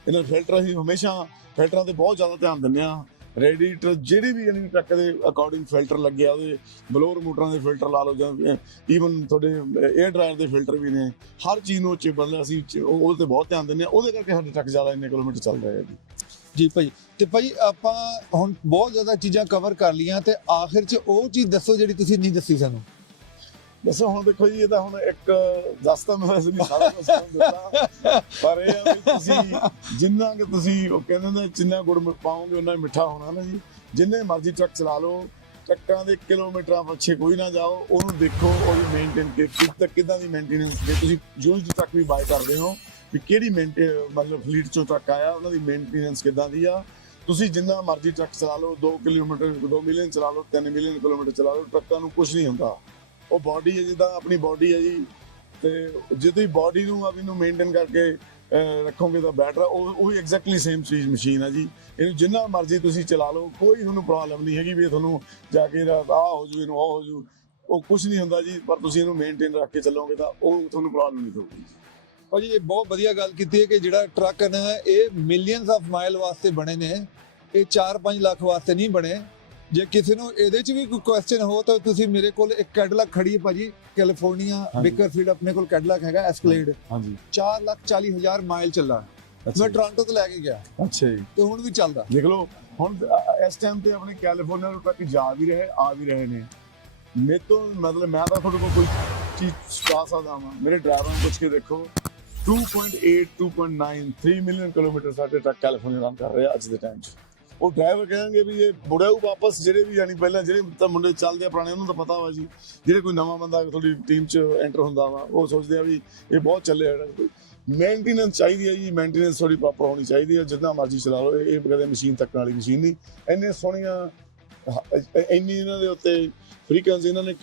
ਇਹਨਾਂ ਫਿਲਟਰ ਅਸੀਂ ਹਮੇਸ਼ਾ ਫਿਲਟਰਾਂ ਤੇ ਬਹੁਤ ਜ਼ਿਆਦਾ ਧਿਆਨ ਦਿੰਦੇ ਹਾਂ ਰੇਡੀਏਟਰ ਜਿਹੜੇ ਵੀ ਯਾਨੀ ਟਰੱਕ ਦੇ ਅਕੋਰਡਿੰਗ ਫਿਲਟਰ ਲੱਗਿਆ, ਉਹਦੇ ਬਲੋਰ ਮੋਟਰਾਂ ਦੇ ਫਿਲਟਰ ਲਾ ਲਓ ਜਾਂ ਈਵਨ ਤੁਹਾਡੇ 에ਅਰ ਡਰਾਇਰ ਦੇ ਫਿਲਟਰ ਵੀ ਨੇ, ਹਰ ਚੀਜ਼ ਨੂੰ ਉੱਚੇ ਬਦਲਿਆ ਅਸੀਂ ਉਹਦੇ ਤੇ ਬਹੁਤ ਧਿਆਨ ਦਿੰਦੇ ਹਾਂ। ਉਹਦੇ ਕਰਕੇ ਸਾਡੇ ਟਰੱਕ ਜ਼ਿਆਦਾ ਇੰਨੇ ਕਿਲੋਮੀਟਰ ਚੱਲ ਰਹੇ ਆ ਜੀ। ਜੀ ਭਾਈ, ਤੇ ਭਾਈ ਆਪਾਂ ਹੁਣ ਬਹੁਤ ਜ਼ਿਆਦਾ ਚੀਜ਼ਾਂ ਕਵਰ ਕਰ ਲਈਆਂ, ਤੇ ਆਖਿਰ 'ਚ ਉਹ ਚੀਜ਼ ਦੱਸੋ ਜਿਹੜੀ ਤੁਸੀਂ ਨਹੀਂ ਦੱਸੀ ਸਾਨੂੰ। ਦੱਸੋ ਹੁਣ ਦੇਖੋ ਜੀ, ਇਹ ਤਾਂ ਹੁਣ ਇੱਕ ਦੱਸ ਤਾਂ ਮੈਂ ਵੈਸੇ ਨਹੀਂ ਸਾਰਾ ਕੁਝ ਦਿੱਤਾ, ਪਰ ਇਹ ਆ ਵੀ ਤੁਸੀਂ ਜਿੰਨਾ ਕਿ ਤੁਸੀਂ ਉਹ ਕਹਿੰਦੇ ਨੇ ਜਿੰਨਾ ਗੁੜ ਪਾਓਗੇ ਉਨਾ ਹੀ ਮਿੱਠਾ ਹੋਣਾ ਨਾ ਜੀ। ਜਿੰਨੇ ਮਰਜ਼ੀ ਟਰੱਕ ਚਲਾ ਲਓ, ਟਰੱਕਾਂ ਦੇ ਕਿਲੋਮੀਟਰਾਂ ਪਿੱਛੇ ਕੋਈ ਨਾ ਜਾਓ, ਉਹਨੂੰ ਦੇਖੋ ਉਹਦੀ ਮੇਨਟੇਨ ਕਿੱਦਾਂ ਦੀ ਮੇਨਟੇਨੈਂਸ। ਜੇ ਤੁਸੀਂ ਯੂਜ਼ਡ ਟਰੱਕ ਵੀ ਬਾਏ ਕਰਦੇ ਹੋ ਵੀ ਕਿਹੜੀ ਮਤਲਬ ਫਲੀਟ ਚੋਂ ਟਰੱਕ ਆਇਆ, ਉਹਨਾਂ ਦੀ ਮੇਨਟੇਨੈਂਸ ਕਿੱਦਾਂ ਦੀ ਆ। ਤੁਸੀਂ ਜਿੰਨਾ ਮਰਜ਼ੀ ਟਰੱਕ ਚਲਾ ਲਓ, 2 ਕਿਲੋਮੀਟਰ 2 ਮਿਲੀਅਨ ਚਲਾ ਲਓ, 3 ਮਿਲੀਅਨ ਕਿਲੋਮੀਟਰ ਚਲਾ ਲਓ, ਟਰੱਕਾਂ ਨੂੰ ਕੁਝ ਨਹੀਂ ਹੁੰਦਾ। ਉਹ ਬਾਡੀ ਹੈ, ਜਿੱਦਾਂ ਆਪਣੀ ਬਾਡੀ ਹੈ ਜੀ, ਤੇ ਜੇ ਤੁਸੀਂ ਬਾਡੀ ਨੂੰ ਆਪ ਇਹਨੂੰ ਮੇਨਟੇਨ ਕਰਕੇ ਰੱਖੋਗੇ ਤਾਂ ਬੈਟਰ। ਉਹ ਐਗਜ਼ੈਕਟਲੀ ਸੇਮ ਚੀਜ਼ ਮਸ਼ੀਨ ਹੈ ਜੀ। ਇਹਨੂੰ ਜਿੰਨਾ ਮਰਜ਼ੀ ਤੁਸੀਂ ਚਲਾ ਲਓ, ਕੋਈ ਤੁਹਾਨੂੰ ਪ੍ਰੋਬਲਮ ਨਹੀਂ ਹੈਗੀ ਵੀ ਤੁਹਾਨੂੰ ਜਾ ਕੇ ਆਹ ਹੋ ਜੂ, ਇਹਨੂੰ ਆਹ ਹੋ ਜੂ, ਉਹ ਕੁਝ ਨਹੀਂ ਹੁੰਦਾ ਜੀ। ਪਰ ਤੁਸੀਂ ਇਹਨੂੰ ਮੇਨਟੇਨ ਰੱਖ ਕੇ ਚੱਲੋਗੇ ਤਾਂ ਉਹ ਤੁਹਾਨੂੰ ਪ੍ਰੋਬਲਮ ਨਹੀਂ ਹੋਊਗੀ। ਭਾਜੀ ਇਹ ਬਹੁਤ ਵਧੀਆ ਗੱਲ ਕੀਤੀ ਹੈ ਕਿ ਜਿਹੜਾ ਟਰੱਕ ਨਾ ਇਹ ਮਿਲੀਅਨਸ ਆਫ ਮਾਈਲ ਵਾਸਤੇ ਬਣੇ ਨੇ, ਇਹ 4-5 ਲੱਖ ਵਾਸਤੇ ਨਹੀਂ ਬਣੇ। ਜੇ ਕਿਸੇ ਨੂੰ ਇਹਦੇ 'ਚ ਵੀ ਕੋਈ ਕੁਐਸਚਨ ਹੋ ਤਾਂ ਤੁਸੀਂ ਮੇਰੇ ਕੋਲ ਇੱਕ ਕੈਡਲਕ ਖੜੀ ਹੈ ਭਾਜੀ, ਕੈਲੀਫੋਰਨੀਆ ਬੇਕਰਫੀਲਡ, ਆਪਣੇ ਕੋਲ ਕੈਡਲਕ ਹੈਗਾ ਐਸਕਲੇਡ, ਹਾਂਜੀ 4,40,000 ਮਾਈਲ ਚੱਲਾ। ਮੈਂ ਟੋਰਾਂਟੋ ਤੋਂ ਲੈ ਕੇ ਗਿਆ, ਅੱਛਾ ਜੀ, ਤੇ ਹੁਣ ਵੀ ਚੱਲਦਾ। ਦੇਖ ਲਓ ਹੁਣ ਇਸ ਟਾਈਮ ਤੇ ਆਪਣੇ ਕੈਲੀਫੋਰਨੀਆ ਨੂੰ ਟਰੱਕ ਜਾ ਵੀ ਰਹੇ ਆ ਵੀ ਰਹੇ ਨੇ। ਮੇਰੇ ਤੋਂ ਮਤਲਬ ਮੈਂ ਤਾਂ ਤੁਹਾਡੇ ਕੋਲ ਕੋਈ ਚੀਜ਼ ਚੁਕਾ ਸਕਦਾ ਹਾਂ, ਮੇਰੇ ਡਰਾਈਵਰ ਨੂੰ ਪੁੱਛ ਕੇ ਦੇਖੋ। 2.8 2.9 3 ਮਿਲੀਅਨ ਕਿਲੋਮੀਟਰ ਸਾਡੇ ਟਰੱਕ ਕੈਲੀਫੋਰਨੀਆ ਰਨ ਕਰ ਰਿਹਾ ਅੱਜ ਦੇ ਟਾਈਮ 'ਚ। ਉਹ ਡਰਾਈਵਰ ਕਹਿਣਗੇ ਵੀ ਇਹ ਬੁੜਾਊ ਵਾਪਸ, ਜਿਹੜੇ ਵੀ ਯਾਨੀ ਪਹਿਲਾਂ ਜਿਹੜੇ ਤਾਂ ਮੁੰਡੇ ਚੱਲਦੇ ਆ ਪੁਰਾਣੇ, ਉਹਨੂੰ ਤਾਂ ਪਤਾ ਵਾ ਜੀ। ਜਿਹੜੇ ਕੋਈ ਨਵਾਂ ਬੰਦਾ ਤੁਹਾਡੀ ਟੀਮ 'ਚ ਐਂਟਰ ਹੁੰਦਾ ਵਾ, ਉਹ ਸੋਚਦੇ ਆ ਵੀ ਇਹ ਬਹੁਤ ਚੱਲਿਆ। ਕੋਈ ਮੇਨਟੇਨੈਂਸ ਚਾਹੀਦੀ ਹੈ ਜੀ, ਮੇਨਟੇਨੈਂਸ ਥੋੜੀ ਪ੍ਰੋਪਰ ਹੋਣੀ ਚਾਹੀਦੀ ਹੈ। ਜਿੰਨਾ ਮਰਜ਼ੀ ਚਲਾ ਲਓ, ਇਹ ਕਦੇ ਮਸ਼ੀਨ ਤੱਕਣ ਵਾਲੀ ਮਸ਼ੀਨ ਨਹੀਂ। ਇੰਨੇ ਸੋਹਣੀਆਂ ਇੰਨੀ ਇਹਨਾਂ ਦੇ ਉੱਤੇ ਫ੍ਰੀਕਵੈਂਸੀ, ਇਹਨਾਂ ਨੇ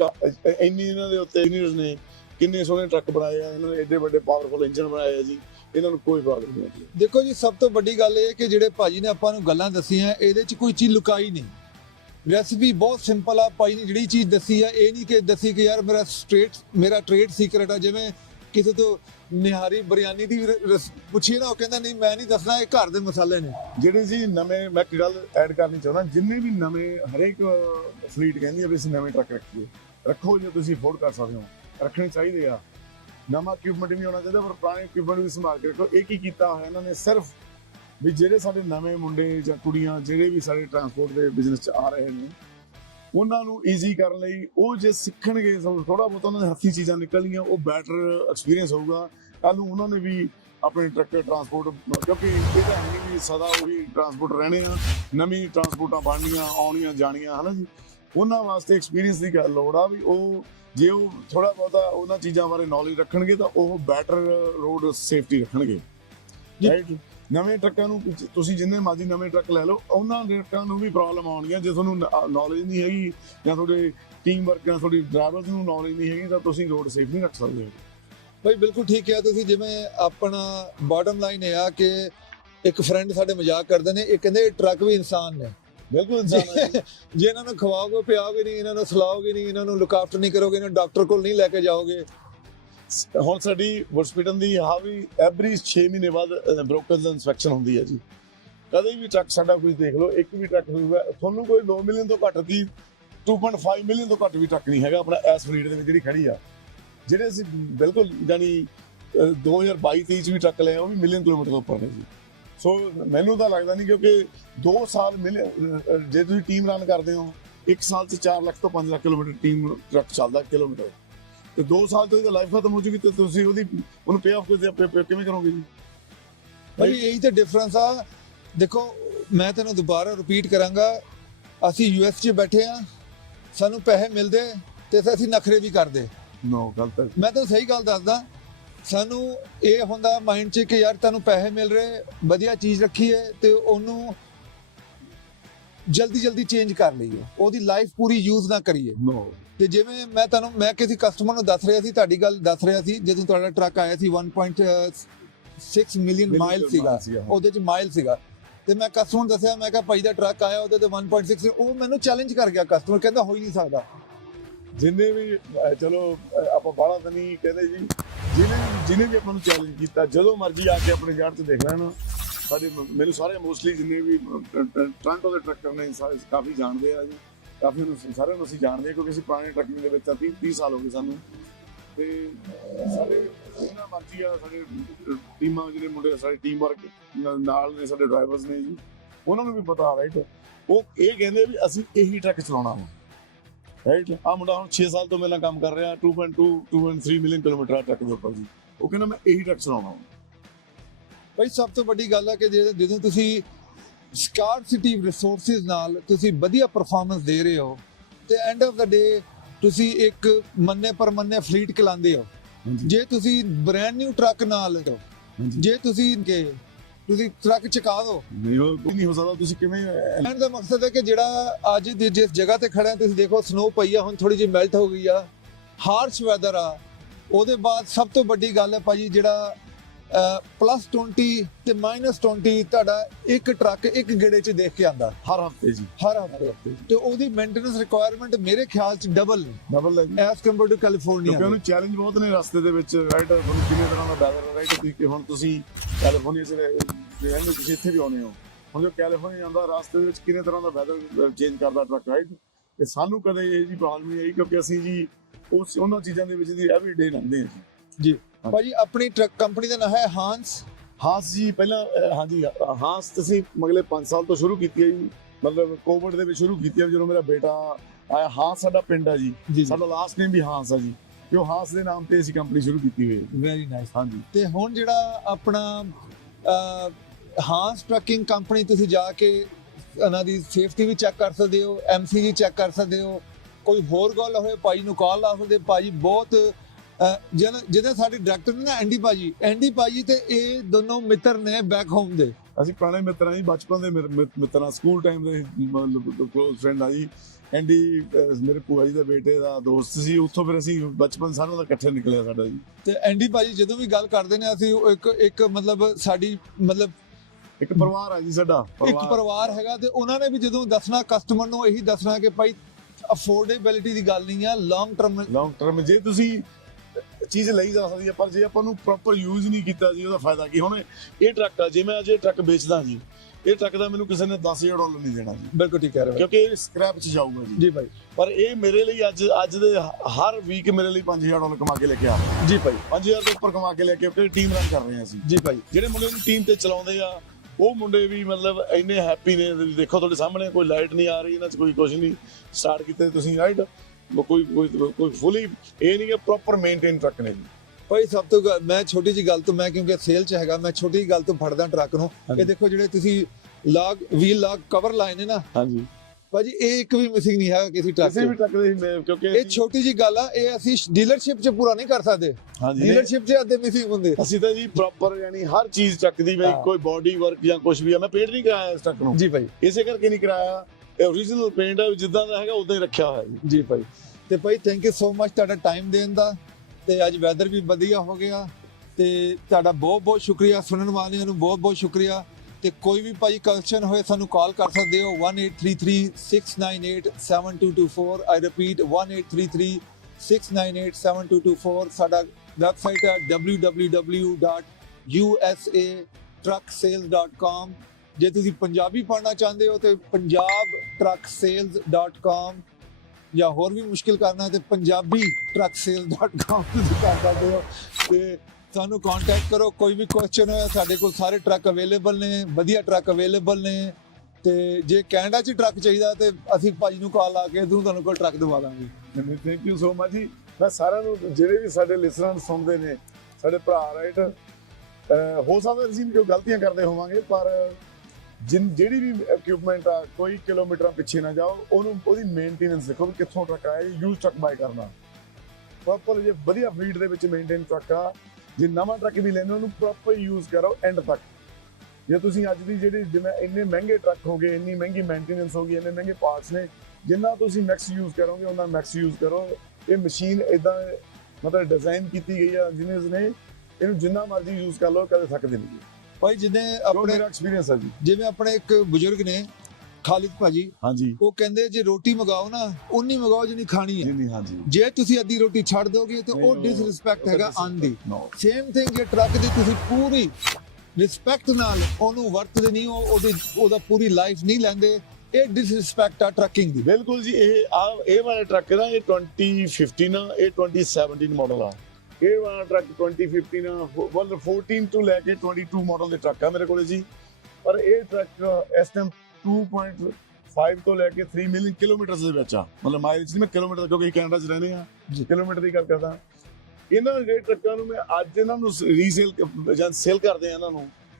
ਇੰਨੀ ਇਹਨਾਂ ਦੇ ਉੱਤੇ ਇੰਜੀਨੀਅਰਸ ਨੇ ਕਿੰਨੇ ਸੋਹਣੇ ਟਰੱਕ ਬਣਾਏ ਆ, ਇਹਨਾਂ ਨੇ ਐਡੇ ਵੱਡੇ ਪਾਵਰਫੁਲ ਇੰਜਨ ਬਣਾਏ ਆ ਜੀ। ਇਹਨਾਂ ਨੂੰ ਕੋਈ ਪ੍ਰੋਬਲਮ ਨਹੀਂ ਆਉਂਦੀ। ਦੇਖੋ ਜੀ, ਸਭ ਤੋਂ ਵੱਡੀ ਗੱਲ ਇਹ ਕਿ ਜਿਹੜੇ ਭਾਜੀ ਨੇ ਆਪਾਂ ਨੂੰ ਗੱਲਾਂ ਦੱਸੀਆਂ, ਇਹਦੇ 'ਚ ਕੋਈ ਚੀਜ਼ ਲੁਕਾਈ ਨਹੀਂ। ਰੈਸਿਪੀ ਬਹੁਤ ਸਿੰਪਲ ਆ। ਭਾਈ ਨੇ ਜਿਹੜੀ ਚੀਜ਼ ਦੱਸੀ ਆ, ਇਹ ਨਹੀਂ ਕਿ ਦੱਸੀ ਕਿ ਯਾਰ ਮੇਰਾ ਟ੍ਰੇਡ ਸੀਕ੍ਰੇਟ ਆ। ਜਿਵੇਂ ਕਿਸੇ ਤੋਂ ਨਿਹਾਰੀ ਬਿਰਿਆਨੀ ਦੀ ਪੁੱਛੀਏ ਨਾ, ਉਹ ਕਹਿੰਦਾ ਨਹੀਂ ਮੈਂ ਨਹੀਂ ਦੱਸਣਾ, ਇਹ ਘਰ ਦੇ ਮਸਾਲੇ ਨੇ। ਜਿਹੜੇ ਜੀ ਨਵੇਂ, ਮੈਂ ਇੱਕ ਗੱਲ ਐਡ ਕਰਨੀ ਚਾਹੁੰਦਾ, ਜਿੰਨੇ ਵੀ ਨਵੇਂ, ਹਰੇਕ ਫਲੀਟ ਕਹਿੰਦੀ ਆ ਵੀ ਅਸੀਂ ਨਵੇਂ ਟਰੱਕ ਰੱਖੀਏ। ਰੱਖੋ ਜੇ ਤੁਸੀਂ ਅਫੋਰਡ ਕਰ ਸਕਦੇ ਹੋ, ਰੱਖਣੇ ਚਾਹੀਦੇ ਆ। ਨਵਾਂ ਇਕਵਿਪਮੈਂਟ ਵੀ ਹੋਣਾ ਚਾਹੀਦਾ, ਪਰ ਪੁਰਾਣੇ ਇਕਵਿਪਮੈਂਟ ਵੀ ਸੰਭਾਲ ਕੇ ਰੱਖੋ। ਇਹ ਕੀ ਕੀਤਾ ਹੋਇਆ ਇਹਨਾਂ ਨੇ, ਸਿਰਫ ਵੀ ਜਿਹੜੇ ਸਾਡੇ ਨਵੇਂ ਮੁੰਡੇ ਜਾਂ ਕੁੜੀਆਂ ਜਿਹੜੇ ਵੀ ਸਾਡੇ ਟਰਾਂਸਪੋਰਟ ਦੇ ਬਿਜ਼ਨਸ 'ਚ ਆ ਰਹੇ ਨੇ, ਉਹਨਾਂ ਨੂੰ ਈਜ਼ੀ ਕਰਨ ਲਈ ਉਹ ਜੇ ਸਿੱਖਣਗੇ, ਥੋੜਾ ਬਹੁਤ ਉਹਨਾਂ ਦੇ ਹੱਥੀਂ ਚੀਜ਼ਾਂ ਨਿਕਲਣਗੀਆਂ, ਉਹ ਬੈਟਰ ਐਕਸਪੀਰੀਅੰਸ ਹੋਊਗਾ। ਕੱਲ ਨੂੰ ਉਹਨਾਂ ਨੇ ਵੀ ਆਪਣੇ ਟਰੱਕ ਟਰਾਂਸਪੋਰਟ, ਕਿਉਂਕਿ ਇਹ ਤਾਂ ਨਹੀਂ ਵੀ ਸਦਾ ਉਹੀ ਟਰਾਂਸਪੋਰਟ ਰਹਿਣੇ ਆ, ਨਵੀਂ ਟਰਾਂਸਪੋਰਟਾਂ ਬਣਨੀਆਂ, ਆਉਣੀਆਂ ਜਾਣੀਆਂ, ਹਨਾ ਜੀ। ਉਹਨਾਂ ਵਾਸਤੇ ਐਕਸਪੀਰੀਅੰਸ ਦੀ ਲੋੜ ਆ ਵੀ ਉਹ ਜੇ ਉਹ ਥੋੜਾ ਬਹੁਤਾ ਉਹਨਾਂ ਚੀਜ਼ਾਂ ਬਾਰੇ ਨੌਲੇਜ ਰੱਖਣਗੇ ਤਾਂ ਉਹ ਬੈਟਰ ਰੋਡ ਸੇਫਟੀ ਰੱਖਣਗੇ। ਨਵੇਂ ਟਰੱਕਾਂ ਨੂੰ ਤੁਸੀਂ ਜਿੰਨੇ ਮਰਜ਼ੀ ਨਵੇਂ ਟਰੱਕ ਲੈ ਲਓ, ਉਹਨਾਂ ਟਰੱਕਾਂ ਨੂੰ ਵੀ ਪ੍ਰੋਬਲਮ ਆਉਣਗੀਆਂ। ਜੇ ਤੁਹਾਨੂੰ ਨੌਲੇਜ ਨਹੀਂ ਹੈਗੀ ਜਾਂ ਤੁਹਾਡੇ ਟੀਮ ਵਰਕ ਜਾਂ ਤੁਹਾਡੀ ਡਰਾਈਵਰਸ ਨੂੰ ਨੌਲੇਜ ਨਹੀਂ ਹੈਗੀ ਤਾਂ ਤੁਸੀਂ ਰੋਡ ਸੇਫ ਨਹੀਂ ਰੱਖ ਸਕਦੇ। ਭਾਈ ਬਿਲਕੁਲ ਠੀਕ ਕਿਹਾ ਤੁਸੀਂ। ਜਿਵੇਂ ਆਪਣਾ ਬਾਟਮ ਲਾਈਨ ਇਹ ਆ ਕਿ ਇੱਕ ਫਰੈਂਡ ਸਾਡੇ ਮਜ਼ਾਕ ਕਰਦੇ ਨੇ, ਇਹ ਕਹਿੰਦੇ ਟਰੱਕ ਵੀ ਇਨਸਾਨ ਨੇ। ਬਿਲਕੁਲ ਇਨਸਾਨ ਹੈ। ਜੇ ਇਹਨਾਂ ਨੂੰ ਖਵਾਓਗੇ, ਪਿਆਓਗੇ ਨਹੀਂ, ਇਹਨਾਂ ਨੂੰ ਸਲਾਓਗੇ ਨਹੀਂ, ਇਹਨਾਂ ਨੂੰ ਲੁੱਕ ਆਫਟਰ ਨਹੀਂ ਕਰੋਗੇ, ਇਹਨਾਂ ਡਾਕਟਰ ਕੋਲ ਨਹੀਂ ਲੈ ਕੇ ਜਾਓਗੇ। ਹੁਣ ਸਾਡੀ ਵੁਡਸਪੀਟਨ ਦੀ ਵੀ ਐਵਰੀ 6 ਮਹੀਨੇ ਬਾਅਦ ਬ੍ਰੋਕਰਸ ਦਾ ਇਨਸਪੈਕਸ਼ਨ ਹੁੰਦੀ ਹੈ ਜੀ। ਕਦੇ ਵੀ ਟਰੱਕ ਸਾਡਾ ਕੋਈ ਦੇਖ ਲਓ, ਇੱਕ ਵੀ ਟਰੱਕ ਹੋਊਗਾ ਤੁਹਾਨੂੰ ਕੋਈ 2 ਮਿਲੀਅਨ ਤੋਂ ਘੱਟ ਕੀ 2.5 ਮਿਲੀਅਨ ਤੋਂ ਘੱਟ ਵੀ ਟਰੱਕ ਨਹੀਂ ਹੈਗਾ ਆਪਣਾ ਇਸ ਫਲੀਟ ਦੇ ਵਿੱਚ ਜਿਹੜੀ ਖੜੀ ਆ। ਜਿਹੜੇ ਅਸੀਂ ਬਿਲਕੁਲ ਜਾਨੀ 2022-23 ਚ ਵੀ ਟਰੱਕ ਲਏ, ਉਹ ਵੀ ਮਿਲੀਅਨ ਕਿਲੋਮੀਟਰ ਤੋਂ ਉੱਪਰ ਨੇ ਜੀ। ਸੋ ਮੈਨੂੰ ਤਾਂ ਲੱਗਦਾ ਨਹੀਂ, ਕਿਉਂਕਿ 2 ਸਾਲ ਜੇ ਤੁਸੀਂ ਟੀਮ ਰਨ ਕਰਦੇ ਹੋ, 1 ਸਾਲ 'ਚ 4 ਲੱਖ ਤੋਂ 5 ਲੱਖ ਕਿਲੋਮੀਟਰ ਟੀਮ ਟਰੱਕ ਚੱਲਦਾ ਕਿਲੋਮੀਟਰ, ਤੇ 2 ਸਾਲ ਤੋਂ ਇਹਦੀ ਲਾਈਫ ਖਤਮ ਹੋ ਚੁੱਕੀ, ਤੇ ਤੁਸੀਂ ਉਹਨੂੰ ਪੇ ਆਫ ਕਿਵੇਂ ਕਰੋਗੇ ਜੀ? ਭਾਈ ਇਹੀ ਤਾਂ ਡਿਫਰੈਂਸ ਆ। ਦੇਖੋ ਮੈਂ ਤੈਨੂੰ ਦੁਬਾਰਾ ਰਿਪੀਟ ਕਰਾਂਗਾ, ਅਸੀਂ US 'ਚ ਬੈਠੇ ਆ, ਸਾਨੂੰ ਪੈਸੇ ਮਿਲਦੇ ਤੇ ਅਸੀਂ ਨਖਰੇ ਵੀ ਕਰਦੇ। ਨੋ ਗਲਤ ਹੈ। ਮੈਂ ਤੁਹਾਨੂੰ ਸਹੀ ਗੱਲ ਦੱਸਦਾ, ਸਾਨੂੰ ਇਹ ਹੁੰਦਾ ਮਾਈਂਡ 'ਚ ਕਿ ਯਾਰ ਤੁਹਾਨੂੰ ਪੈਸੇ ਮਿਲ ਰਹੇ, ਵਧੀਆ ਚੀਜ਼ ਰੱਖੀਏ ਤੇ ਉਹਨੂੰ ਜਲਦੀ ਚੇਂਜ ਕਰ ਲਈਏ, ਉਹਦੀ ਲਾਈਫ ਪੂਰੀ ਯੂਜ਼ ਨਾ ਕਰੀਏ। ਤੇ ਜਿਵੇਂ ਮੈਂ ਕਿਸੇ ਕਸਟਮਰ ਨੂੰ ਦੱਸ ਰਿਹਾ ਸੀ, ਤੁਹਾਡੀ ਗੱਲ ਦੱਸ ਰਿਹਾ ਸੀ, ਜਦੋਂ ਤੁਹਾਡਾ ਟਰੱਕ ਆਇਆ ਸੀ 1.6 ਮਿਲੀਅਨ ਮਾਈਲ ਸੀਗਾ, ਉਹਦੇ 'ਚ ਮਾਈਲ ਸੀਗਾ, ਤੇ ਮੈਂ ਕਸਟਮਰ ਨੂੰ ਦੱਸਿਆ, ਮੈਂ ਕਿਹਾ ਭਾਈ ਦਾ ਟਰੱਕ ਆਇਆ ਉਹਦੇ ਤੇ 1.6, ਉਹ ਮੈਨੂੰ ਚੈਲੰਜ ਕਰ ਗਿਆ। ਕਸਟਮਰ ਕਹਿੰਦਾ ਹੋ ਹੀ ਨਹੀਂ ਸਕਦਾ। ਜਿੰਨੇ ਵੀ ਚਲੋ ਆਪਾਂ ਬਾਹਲਾ ਤਾਂ ਨਹੀਂ ਕਹਿੰਦੇ ਜੀ, ਜਿਹਨੇ ਵੀ ਆਪਾਂ ਨੂੰ ਚੈਲੰਜ ਕੀਤਾ, ਜਦੋਂ ਮਰਜ਼ੀ ਆ ਕੇ ਆਪਣੇ ਯਾਰ 'ਚ ਦੇਖ ਲੈਣਾ, ਸਾਡੇ ਮੈਨੂੰ ਸਾਰੇ ਮੋਸਟਲੀ ਜਿੰਨੇ ਵੀ ਟਰਾਂਟੋ ਦੇ ਟਰੱਕਰ ਨੇ ਕਾਫੀ ਜਾਣਦੇ ਆ ਜੀ, ਕਾਫੀ ਸਾਰਿਆਂ ਨੂੰ ਅਸੀਂ ਜਾਣਦੇ ਹਾਂ ਕਿਉਂਕਿ ਅਸੀਂ ਪੁਰਾਣੇ ਟਰੱਕਿੰਗ ਦੇ ਵਿੱਚ 30 ਸਾਲ ਹੋ ਗਏ ਸਾਨੂੰ। ਤੇ ਸਾਡੇ ਇਹਨਾਂ ਮਰਜ਼ੀ ਆ, ਸਾਡੇ ਟੀਮਾਂ ਜਿਹੜੇ ਮੁੰਡੇ ਸਾਡੇ ਟੀਮ ਵਰਕ ਨਾਲ ਨੇ, ਸਾਡੇ ਡਰਾਈਵਰਸ ਨੇ ਜੀ, ਉਹਨਾਂ ਨੂੰ ਵੀ ਪਤਾ ਰਾਈਟ। ਉਹ ਇਹ ਕਹਿੰਦੇ ਵੀ ਅਸੀਂ ਇਹੀ ਟਰੱਕ ਚਲਾਉਣਾ ਵਾ ਰਾਈਟ। ਆਹ ਮੁੰਡਾ ਹੁਣ 6 ਸਾਲ ਤੋਂ ਮੇਰੇ ਨਾਲ ਕੰਮ ਕਰ ਰਿਹਾ, 2.3 ਮਿਲੀਅਨ ਕਿਲੋਮੀਟਰ ਟਰੱਕ ਦੇ ਉੱਪਰ ਜੀ। ਉਹ ਕਹਿੰਦਾ ਮੈਂ ਇਹੀ ਟਰੱਕ ਚਲਾਉਣਾ ਵਾ। ਭਾਈ ਸਭ ਤੋਂ ਵੱਡੀ ਗੱਲ ਹੈ ਕਿ ਜਦੋਂ ਤੁਸੀਂ ਸਕਾਰਸਿਟੀ ਰਿਸੋਰਸਿਸ ਨਾਲ ਤੁਸੀਂ ਵਧੀਆ ਪਰਫਾਰਮੈਂਸ ਦੇ ਰਹੇ ਹੋ ਤੇ ਐਂਡ ਆਫ ਦਾ ਡੇ ਤੁਸੀਂ ਇੱਕ ਮੰਨੇ ਪਰਮੰਨੇ ਫਲੀਟ ਚਲਾਉਂਦੇ ਹੋ। ਜੇ ਤੁਸੀਂ ਬ੍ਰੈਂਡ ਨਿਊ ਟਰੱਕ ਨਾਲ ਜੇ ਤੁਸੀਂ ਟਰੱਕ ਚਕਾ ਦੋ ਨਹੀਂ ਹੋ ਸਕਦਾ। ਤੁਸੀਂ ਕਿਵੇਂ ਕਹਿਣ ਦਾ ਮਕਸਦ ਹੈ ਕਿ ਜਿਹੜਾ ਅੱਜ ਦੀ ਜਿਸ ਜਗ੍ਹਾ ਤੇ ਖੜਾ ਤੁਸੀਂ ਦੇਖੋ ਸਨੋ ਪਈ ਆ, ਹੁਣ ਥੋੜੀ ਜਿਹੀ ਮੈਲਟ ਹੋ ਗਈ ਆ, ਹਾਰਸ਼ ਵੈਦਰ ਆ। ਉਹਦੇ ਬਾਅਦ ਸਭ ਤੋਂ ਵੱਡੀ ਗੱਲ ਹੈ ਭਾਜੀ ਜਿਹੜਾ +20 ਤੇ -20 ਤੁਹਾਡਾ ਇੱਕ ਟਰੱਕ ਇੱਕ ਗੇੜੇ 'ਚ ਦੇਖ ਕੇ ਆਂਦਾ ਹਰ ਹਫਤੇ ਜੀ, ਹਰ ਹਫਤੇ। ਤੇ ਉਹਦੀ ਮੇਨਟੇਨੈਂਸ ਰਿਕੁਆਇਰਮੈਂਟ ਮੇਰੇ ਖਿਆਲ 'ਚ double as compare to California. ਕਿਉਂਕਿ ਉਹਨੂੰ ਚੈਲੰਜ ਬਹੁਤ ਨੇ ਰਸਤੇ ਦੇ ਵਿੱਚ ਰਾਈਟ। ਤੁਹਾਨੂੰ ਕਿੰਨੇ ਤਰ੍ਹਾਂ ਦਾ ਵੈਦਰ ਰਾਈਟ ਕਿ ਹੁਣ ਤੁਸੀਂ ਕੈਲੀਫੋਰਨੀਆ 'ਚ ਰਹਿੰਦੇ, ਤੁਸੀਂ ਇੱਥੇ ਵੀ ਆਉਂਦੇ ਹੋ। ਹੁਣ ਜੋ ਕੈਲੀਫੋਰਨੀਆ ਜਾਂਦਾ ਰਸਤੇ ਦੇ ਵਿੱਚ ਕਿੰਨੇ ਤਰ੍ਹਾਂ ਦਾ ਵੈਦਰ ਚੇਂਜ ਕਰਦਾ ਟਰੱਕ ਰਾਈਟ। ਤੇ ਸਾਨੂੰ ਕਦੇ ਇਹ ਜੀ ਪ੍ਰੋਬਲਮ ਨਹੀਂ ਆਈ ਕਿਉਂਕਿ ਅਸੀਂ ਜੀ ਉਹਨਾਂ ਚੀਜ਼ਾਂ ਦੇ ਵਿੱਚ ਦੀ ਐਵਰੀਡੇ ਲੰਘਦੇ ਹਾਂ ਜੀ। ਭਾਜੀ ਆਪਣੀ ਟਰੱਕ ਕੰਪਨੀ ਦਾ ਨਾਮ ਹੈ ਹਾਂਸ ਜੀ। ਪਹਿਲਾਂ ਹਾਂਜੀ ਹਾਂਸ ਤੁਸੀਂ ਮਗਲੇ 5 ਸਾਲ ਤੋਂ ਸ਼ੁਰੂ ਕੀਤੀ ਹੈ ਜੀ, ਮਤਲਬ ਕੋਵਿਡ ਦੇ ਵਿੱਚ ਸ਼ੁਰੂ ਕੀਤੀ ਹੈ। ਜਦੋਂ ਮੇਰਾ ਬੇਟਾ ਆਇਆ, ਹਾਂਸ ਸਾਡਾ ਪਿੰਡ ਆ ਜੀ, ਸਾਡਾ ਲਾਸਟ ਨੇਮ ਵੀ ਹਾਂਸ ਆ ਜੀ, ਕਿਉਂ ਹਾਂਸ ਦੇ ਨਾਮ ਤੇ ਅਸੀਂ ਕੰਪਨੀ ਸ਼ੁਰੂ ਕੀਤੀ ਹੋਈ ਹੈ। Very nice. ਹਾਂਜੀ। ਤੇ ਹੁਣ ਜਿਹੜਾ ਆਪਣਾ ਹਾਂਸ ਟਰੱਕਿੰਗ ਕੰਪਨੀ ਤੁਸੀਂ ਜਾ ਕੇ ਉਹਨਾਂ ਦੀ ਸੇਫਟੀ ਵੀ ਚੈੱਕ ਕਰ ਸਕਦੇ ਹੋ, MC ਵੀ ਚੈੱਕ ਕਰ ਸਕਦੇ ਹੋ। ਕੋਈ ਹੋਰ ਗੱਲ ਹੋਵੇ ਭਾਈ ਨੂੰ ਕਾਲ ਲਾ ਸਕਦੇ। ਭਾਜੀ ਬਹੁਤ ਜਿਹਦੇ ਸਾਡੇ ਡਾਇਰੈਕਟਰ ਨੇ ਨਾ ਐਂਡੀ ਭਾਜੀ ਤੇ ਇਹ ਦੋਨੋਂ ਮਿੱਤਰ ਨੇ ਬੈਕ ਹੋਮ ਦੇ। ਅਸੀਂ ਪੁਰਾਣੇ ਮਿੱਤਰ ਜੀ, ਬਚਪਨ ਦੇ ਮਿੱਤਰਾਂ, ਸਕੂਲ ਟਾਈਮ ਦੇ ਕਲੋਜ਼ ਫਰੈਂਡ ਆ ਜੀ। ਐਂਡੀ ਮੇਰੇ ਭੂਆ ਜੀ ਦੇ ਬੇਟੇ ਦਾ ਦੋਸਤ ਸੀ, ਉੱਥੋਂ ਫਿਰ ਅਸੀਂ ਬਚਪਨ ਸਾਰਿਆਂ ਦਾ ਇਕੱਠੇ ਨਿਕਲਿਆ ਸਾਡਾ ਜੀ। ਤੇ ਐਂਡੀ ਭਾਜੀ ਜਦੋਂ ਵੀ ਗੱਲ ਕਰਦੇ ਨੇ ਅਸੀਂ ਇੱਕ ਮਤਲਬ ਸਾਡੀ ਮਤਲਬ ਇੱਕ ਪਰਿਵਾਰ ਆ ਜੀ ਸਾਡਾ, ਇੱਕ ਪਰਿਵਾਰ ਹੈਗਾ। ਤੇ ਉਹਨਾਂ ਨੇ ਵੀ ਜਦੋਂ ਦੱਸਣਾ ਕਸਟਮਰ ਨੂੰ ਇਹੀ ਦੱਸਣਾ ਕਿ ਭਾਈ ਅਫੋਰਡੇਬਿਲਿਟੀ ਦੀ ਗੱਲ ਨਹੀਂ ਆ, ਲੌਂਗ ਟਰਮ ਜੇ ਤੁਸੀਂ ਚੀਜ਼ ਲਈ ਜਾ ਸਕਦੀ ਹੈ, ਪਰ ਜੇ ਆਪਾਂ ਨੂੰ ਪ੍ਰੋਪਰ ਯੂਜ਼ ਨਹੀਂ ਕੀਤਾ ਜੀ ਉਹਦਾ ਫਾਇਦਾ ਕੀ। ਹੁਣ ਇਹ ਟਰੱਕ ਆ, ਜੇ ਮੈਂ ਅਜੇ ਟਰੱਕ ਵੇਚਦਾ ਜੀ, ਇਹ ਟਰੱਕ ਦਾ ਮੈਨੂੰ ਕਿਸੇ ਨੇ $10,000 ਨਹੀਂ ਦੇਣਾ ਜੀ। ਬਿਲਕੁਲ ਠੀਕ ਕਹਿ ਰਹੇ ਹੋ, ਕਿਉਂਕਿ ਇਹ ਸਕ੍ਰੈਪ 'ਚ ਜਾਊਗਾ ਜੀ। ਜੀ ਭਾਈ। ਪਰ ਇਹ ਮੇਰੇ ਲਈ ਅੱਜ ਦੇ ਹਰ ਵੀਕ ਮੇਰੇ ਲਈ $5,000 ਕਮਾ ਕੇ ਲੈ ਕੇ ਆ ਰਿਹਾ ਜੀ ਭਾਈ। 5,000 ਤੋਂ ਉੱਪਰ ਕਮਾ ਕੇ ਲੈ ਕੇ, ਕਿਉਂਕਿ ਟੀਮ ਰਨ ਕਰ ਰਹੇ ਹਾਂ ਅਸੀਂ। ਜੀ ਭਾਈ। ਜਿਹੜੇ ਮੁੰਡੇ ਨੂੰ ਟੀਮ ਤੇ ਚਲਾਉਂਦੇ ਆ ਉਹ ਮੁੰਡੇ ਵੀ ਮਤਲਬ ਇੰਨੇ ਹੈਪੀ ਨੇ। ਦੇਖੋ ਤੁਹਾਡੇ ਸਾਹਮਣੇ ਕੋਈ ਲਾਈਟ ਨਹੀਂ ਆ ਰਹੀ, ਇਹਨਾਂ 'ਚ ਕੋਈ ਕੁਝ ਨਹੀਂ। ਸਟਾਰਟ ਕੀਤੇ ਤੁਸੀਂ ਰਾਈਟ, ਕੋਈ ਫੁਲੀ ਇਹ ਨਹੀਂ ਕਿ ਪ੍ਰੋਪਰ ਮੇਨਟੇਨ ਟਰੱਕ ਨੇ ਜੀ। ਭਾਈ ਸਭ ਤੋਂ ਮੈਂ ਛੋਟੀ ਜੀ ਗੱਲ ਤੋਂ, ਮੈਂ ਕਿਉਂਕਿ ਸੇਲ 'ਚ ਹੈਗਾ, ਮੈਂ ਛੋਟੀ ਜੀ ਗੱਲ ਤੋਂ ਫੜਦਾ ਟਰੱਕ ਨੂੰ। ਇਹ ਦੇਖੋ ਜਿਹੜੇ ਤੁਸੀਂ ਵੀਲ ਲਾਗ ਕਵਰ ਲਾਏ ਨੇ ਨਾ, ਹਾਂਜੀ ਭਾਜੀ, ਇਹ ਇੱਕ ਵੀ ਮਿਸਿੰਗ ਨਹੀਂ ਹੈਗਾ ਕਿਸੇ ਟਰੱਕ ਦੇ। ਕਿਉਂਕਿ ਇਹ ਛੋਟੀ ਜੀ ਗੱਲ ਆ, ਇਹ ਅਸੀਂ ਡੀਲਰਸ਼ਿਪ 'ਚ ਪੂਰਾ ਨਹੀਂ ਕਰ ਸਕਦੇ। ਡੀਲਰਸ਼ਿਪ 'ਚ ਅੱਧੇ ਮਿਸਿੰਗ ਹੁੰਦੇ। ਅਸੀਂ ਤਾਂ ਜੀ ਪ੍ਰੋਪਰ ਯਾਨੀ ਹਰ ਚੀਜ਼ ਚੱਕਦੀ ਵੇ, ਕੋਈ ਬਾਡੀ ਵਰਕ ਜਾਂ ਕੁਝ ਵੀ ਆ। ਮੈਂ ਪੇਂਟ ਨਹੀਂ ਕਰਾਇਆ ਇਸ ਟਰੱਕ ਨੂੰ ਜੀ ਭਾਈ, ਇਸੇ ਕਰਕੇ ਨਹੀਂ ਕਰਾਇਆ। ਇਹ ਓਰੀਜਨਲ ਪੇਂਟ ਆ, ਜਿੱਦਾਂ ਦਾ ਹੈਗਾ ਉਦਾਂ ਹੀ ਰੱਖਿਆ ਹੋਇਆ ਜੀ ਭਾਈ। ਤੇ ਭਾਈ ਥੈਂਕ ਯੂ ਸੋ ਮਚ ਤੁਹਾਡਾ ਟਾਈਮ ਦੇਣ ਦਾ। ਤੇ ਅੱਜ ਵੈਦਰ ਵੀ ਵਧੀਆ ਹੋ ਗਿਆ ਤੇ ਤੁਹਾਡਾ ਬਹੁਤ ਬਹੁਤ ਸ਼ੁਕਰੀਆ। ਸੁਣਨ ਵਾਲਿਆਂ ਨੂੰ ਬਹੁਤ ਬਹੁਤ ਸ਼ੁਕਰੀਆ। ਤੇ ਕੋਈ ਵੀ ਭਾਈ ਕੁਐਸਚਨ ਹੋਏ ਸਾਨੂੰ ਕਾਲ ਕਰ ਸਕਦੇ ਹੋ 1833-698-7224। ਆਈ ਰਿਪੀਟ 1833-698-7224। ਸਾਡਾ ਵੈਬਸਾਈਟ ਹੈ www.usatrucksales.com। ਜੇ ਤੁਸੀਂ ਪੰਜਾਬੀ ਪੜ੍ਹਨਾ ਚਾਹੁੰਦੇ ਹੋ ਤੇ punjabtrucksales.com, ਜਾਂ ਹੋਰ ਵੀ ਮੁਸ਼ਕਿਲ ਕਰਨਾ ਹੈ ਤੇ punjabitrucksales.com ਤੁਸੀਂ ਕਰ ਸਕਦੇ ਹੋ। ਤੇ ਸਾਨੂੰ ਕੰਟੈਕਟ ਕਰੋ। ਕੋਈ ਵੀ ਕੁਐਸਚਨ ਹੋਇਆ, ਸਾਡੇ ਕੋਲ ਸਾਰੇ ਟਰੱਕ ਅਵੇਲੇਬਲ ਨੇ, ਵਧੀਆ ਟਰੱਕ ਅਵੇਲੇਬਲ ਨੇ। ਤੇ ਜੇ ਕੈਨੇਡਾ 'ਚ ਟਰੱਕ ਚਾਹੀਦਾ ਤੇ ਅਸੀਂ ਭਾਜੀ ਨੂੰ ਕਾਲ ਲਾ ਕੇ ਤੁਹਾਨੂੰ ਕੋਲ ਟਰੱਕ ਦਵਾ ਦਾਂਗੇ। ਥੈਂਕ ਯੂ ਸੋ ਮਚ ਜੀ। ਮੈਂ ਸਾਰਿਆਂ ਨੂੰ, ਜਿਹੜੇ ਵੀ ਸਾਡੇ ਲਿਸਨਰ ਸੁਣਦੇ ਨੇ, ਸਾਡੇ ਭਰਾ ਰਾਈਟ, ਹੋ ਸਕਦਾ ਅਸੀਂ ਕੋਈ ਗਲਤੀਆਂ ਕਰਦੇ ਹੋਵਾਂਗੇ, ਪਰ ਜਿਹੜੀ ਵੀ ਇਕਵਿਪਮੈਂਟ ਆ, ਕੋਈ ਕਿਲੋਮੀਟਰਾਂ ਪਿੱਛੇ ਨਾ ਜਾਓ। ਉਹਦੀ ਮੇਨਟੇਨੈਂਸ ਦੇਖੋ ਵੀ ਕਿੱਥੋਂ ਟਰੱਕ ਆਇਆ। ਯੂਜ਼ ਟਰੱਕ ਬਾਈ ਕਰਨਾ ਪ੍ਰੋਪਰ, ਜੇ ਵਧੀਆ ਫੀਡ ਦੇ ਵਿੱਚ ਮੇਨਟੇਨ ਟਰੱਕ ਆ। ਜੇ ਨਵਾਂ ਟਰੱਕ ਵੀ ਲੈਣਾ ਉਹਨੂੰ ਪ੍ਰੋਪਰ ਯੂਜ਼ ਕਰੋ ਐਂਡ ਤੱਕ। ਜੇ ਤੁਸੀਂ ਅੱਜ ਦੀ ਜਿਹੜੀ ਜਿਵੇਂ ਇੰਨੇ ਮਹਿੰਗੇ ਟਰੱਕ ਹੋ ਗਏ, ਇੰਨੀ ਮਹਿੰਗੀ ਮੇਨਟੇਨੈਂਸ ਹੋ ਗਈ, ਇੰਨੇ ਮਹਿੰਗੇ ਪਾਰਟਸ ਨੇ, ਜਿੰਨਾ ਤੁਸੀਂ ਮੈਕਸ ਯੂਜ਼ ਕਰੋਗੇ ਉਹਨਾਂ ਮੈਕਸ ਯੂਜ਼ ਕਰੋ। ਇਹ ਮਸ਼ੀਨ ਇਦਾਂ ਮਤਲਬ ਡਿਜ਼ਾਈਨ ਕੀਤੀ ਗਈ ਆ ਇੰਜੀਨੀਅਰਸ ਨੇ, ਇਹਨੂੰ ਜਿੰਨਾ ਮਰਜ਼ੀ ਯੂਜ਼ ਕਰ ਲਓ, ਕਦੇ ਥੱਕਦੇ ਨਹੀਂ ਭਾਈ। ਜਿਵੇਂ ਆਪਣੇ ਐਕਸਪੀਰੀਅੰਸ ਆ ਜੀ, ਜਿਵੇਂ ਆਪਣੇ ਇੱਕ ਬਜ਼ੁਰਗ ਨੇ ਖਾਲਿਦ ਭਾਜੀ, ਹਾਂਜੀ, ਉਹ ਕਹਿੰਦੇ ਜੇ ਰੋਟੀ ਮੰਗਾਓ ਨਾ ਉਨੀ ਮੰਗਾਓ ਜਿੰਨੀ ਖਾਣੀ ਹੈ। ਹਾਂਜੀ। ਜੇ ਤੁਸੀਂ ਅੱਧੀ ਰੋਟੀ ਛੱਡ ਦੋਗੇ ਤੇ ਉਹ ਡਿਸਰਿਸਪੈਕਟ ਹੈਗਾ ਅਨ ਦੀ। ਸੇਮ ਥਿੰਗ ਜੇ ਟਰੱਕ ਦੀ ਤੁਸੀਂ ਪੂਰੀ ਰਿਸਪੈਕਟ ਨਾਲ ਉਹਨੂੰ ਵਰਤਦੇ ਨਹੀਂ, ਉਹਦਾ ਪੂਰੀ ਲਾਈਫ ਨਹੀਂ ਲੈਂਦੇ, ਇਹ ਡਿਸਰਿਸਪੈਕਟ ਆ ਟਰੱਕਿੰਗ ਦੀ। ਬਿਲਕੁਲ ਜੀ, ਇਹ ਵਾਲਾ ਟਰੱਕ ਨਾ ਇਹ 2015 ਆ, ਇਹ 2017 ਮਾਡਲ ਆ। ਇਹ ਵਾਲਾ ਟਰੱਕ 2015 ਮਤਲਬ 14 ਤੋਂ ਲੈ ਕੇ 22 ਮਾਡਲ ਦੇ ਟਰੱਕ ਆ ਮੇਰੇ ਕੋਲੇ ਜੀ। ਪਰ ਇਹ ਟਰੱਕ ਇਸ ਟਾਈਮ 2.5 ਤੋਂ ਲੈ ਕੇ 3 ਮਿਲੀਅਨ ਕਿਲੋਮੀਟਰ ਦੇ ਵਿੱਚ ਆ, ਮਤਲਬ ਮਾਈਲੇਜ ਨਹੀਂ, ਮੈਂ ਕਿਲੋਮੀਟਰ, ਕਿਉਂਕਿ ਕੈਨੇਡਾ 'ਚ ਰਹਿੰਦੇ ਆ, ਕਿਲੋਮੀਟਰ ਦੀ ਗੱਲ ਕਰਦਾ। ਇਹਨਾਂ ਦੇ ਟਰੱਕਾਂ ਨੂੰ ਮੈਂ ਅੱਜ ਇਹਨਾਂ ਨੂੰ ਰੀਸੇਲ ਜਾਂ ਸੇਲ ਕਰਦੇ ਆ,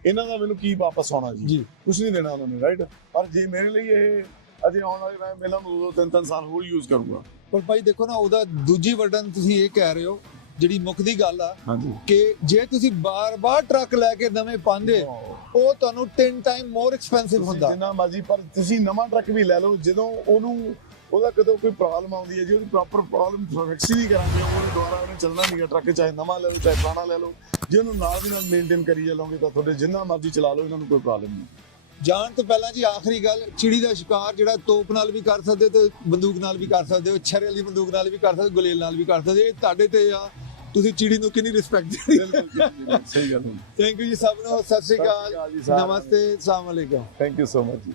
ਇਹਨਾਂ ਦਾ ਮੈਨੂੰ ਕੀ ਵਾਪਸ ਆਉਣਾ ਜੀ, ਕੁਝ ਨਹੀਂ ਦੇਣਾ ਉਹਨਾਂ ਨੇ, ਰਾਈਟ। ਪਰ ਜੇ ਮੇਰੇ ਲਈ ਇਹ ਅਜੇ ਆਉਣ ਵਾਲੇ ਮੈਂ ਮੇਲਾ ਨੂੰ 2-3 ਸਾਲ ਹੋਰ ਯੂਜ਼ ਕਰੂੰਗਾ। ਪਰ ਭਾਈ ਦੇਖੋ ਨਾ, ਉਹਦਾ ਦੂਜੀ ਵਰਡਨ ਤੁਸੀਂ ਇਹ ਕਹਿ ਰਹੇ ਹੋ, ਜਿਹੜੀ ਮੁੱਖ ਦੀ ਗੱਲ ਆ ਕਿ ਜੇ ਤੁਸੀਂ ਬਾਰ-ਬਾਰ ਟਰੱਕ ਲੈ ਕੇ ਨਵੇਂ ਪਾਉਂਦੇ, ਉਹ ਤੁਹਾਨੂੰ 10 ਟਾਈਮ ਮੋਰ ਐਕਸਪੈਂਸਿਵ ਹੁੰਦਾ। ਜਿੰਨਾ ਮਰਜ਼ੀ, ਪਰ ਤੁਸੀਂ ਨਵਾਂ ਟਰੱਕ ਵੀ ਲੈ ਲਓ, ਜਦੋਂ ਉਹਦਾ ਕਦੋਂ ਕੋਈ ਪ੍ਰੋਬਲਮ ਆਉਂਦੀ ਹੈ ਜੀ, ਉਹਦੀ ਪ੍ਰੋਪਰ ਪ੍ਰੋਬਲਮ ਫਿਕਸ ਨਹੀਂ ਕਰਾਂਗੇ, ਉਹਨੇ ਦੁਬਾਰਾ ਉਹਨੇ ਚੱਲਣਾ ਨਹੀਂ ਹੈ ਟਰੱਕ, ਚਾਹੇ ਨਵਾਂ ਲੈ ਲਓ ਚਾਹੇ ਪੁਰਾਣਾ ਲੈ ਲਓ। ਜੇ ਉਹਨੂੰ ਨਾਲ ਦੀ ਨਾਲ ਮੇਨਟੇਨ ਕਰੀ ਚੱਲੋਗੇ ਤਾਂ ਤੁਹਾਡੇ ਜਿੰਨਾ ਮਰਜ਼ੀ ਚਲਾ ਲਓ, ਇਹਨਾਂ ਨੂੰ ਕੋਈ ਪ੍ਰੋਬਲਮ ਨਹੀਂ। ਜਾਣ ਤੋਂ ਪਹਿਲਾਂ ਜੀ ਆਖਰੀ ਗੱਲ, ਚਿੜੀ ਦਾ ਸ਼ਿਕਾਰ ਜਿਹੜਾ ਤੋਪ ਨਾਲ ਵੀ ਕਰ ਸਕਦੇ ਤੇ ਬੰਦੂਕ ਨਾਲ ਵੀ ਕਰ ਸਕਦੇ ਹੋ, ਛਰੇ ਵਾਲੀ ਬੰਦੂਕ ਨਾਲ ਵੀ ਕਰ ਸਕਦੇ, ਗੁਲੇਲ ਨਾਲ ਵੀ ਕਰ ਸਕਦੇ, ਇਹ ਤੁਹਾਡੇ ਤੇ ਆ, ਤੁਸੀਂ ਚਿੜੀ ਨੂੰ ਕਿੰਨੀ ਰਿਸਪੈਕਟ ਦਿੰਦੇ। ਸਹੀ ਗੱਲ ਹੈ। ਥੈਂਕ ਯੂ ਜੀ ਸਭ ਨੂੰ, ਸਤਿ ਸ਼੍ਰੀ ਅਕਾਲ, ਨਮਸਤੇ, ਅਸਲਾਮ ਵਾਲੇਕੁਮ। ਥੈਂਕ ਯੂ ਸੋ ਮਚ ਜੀ।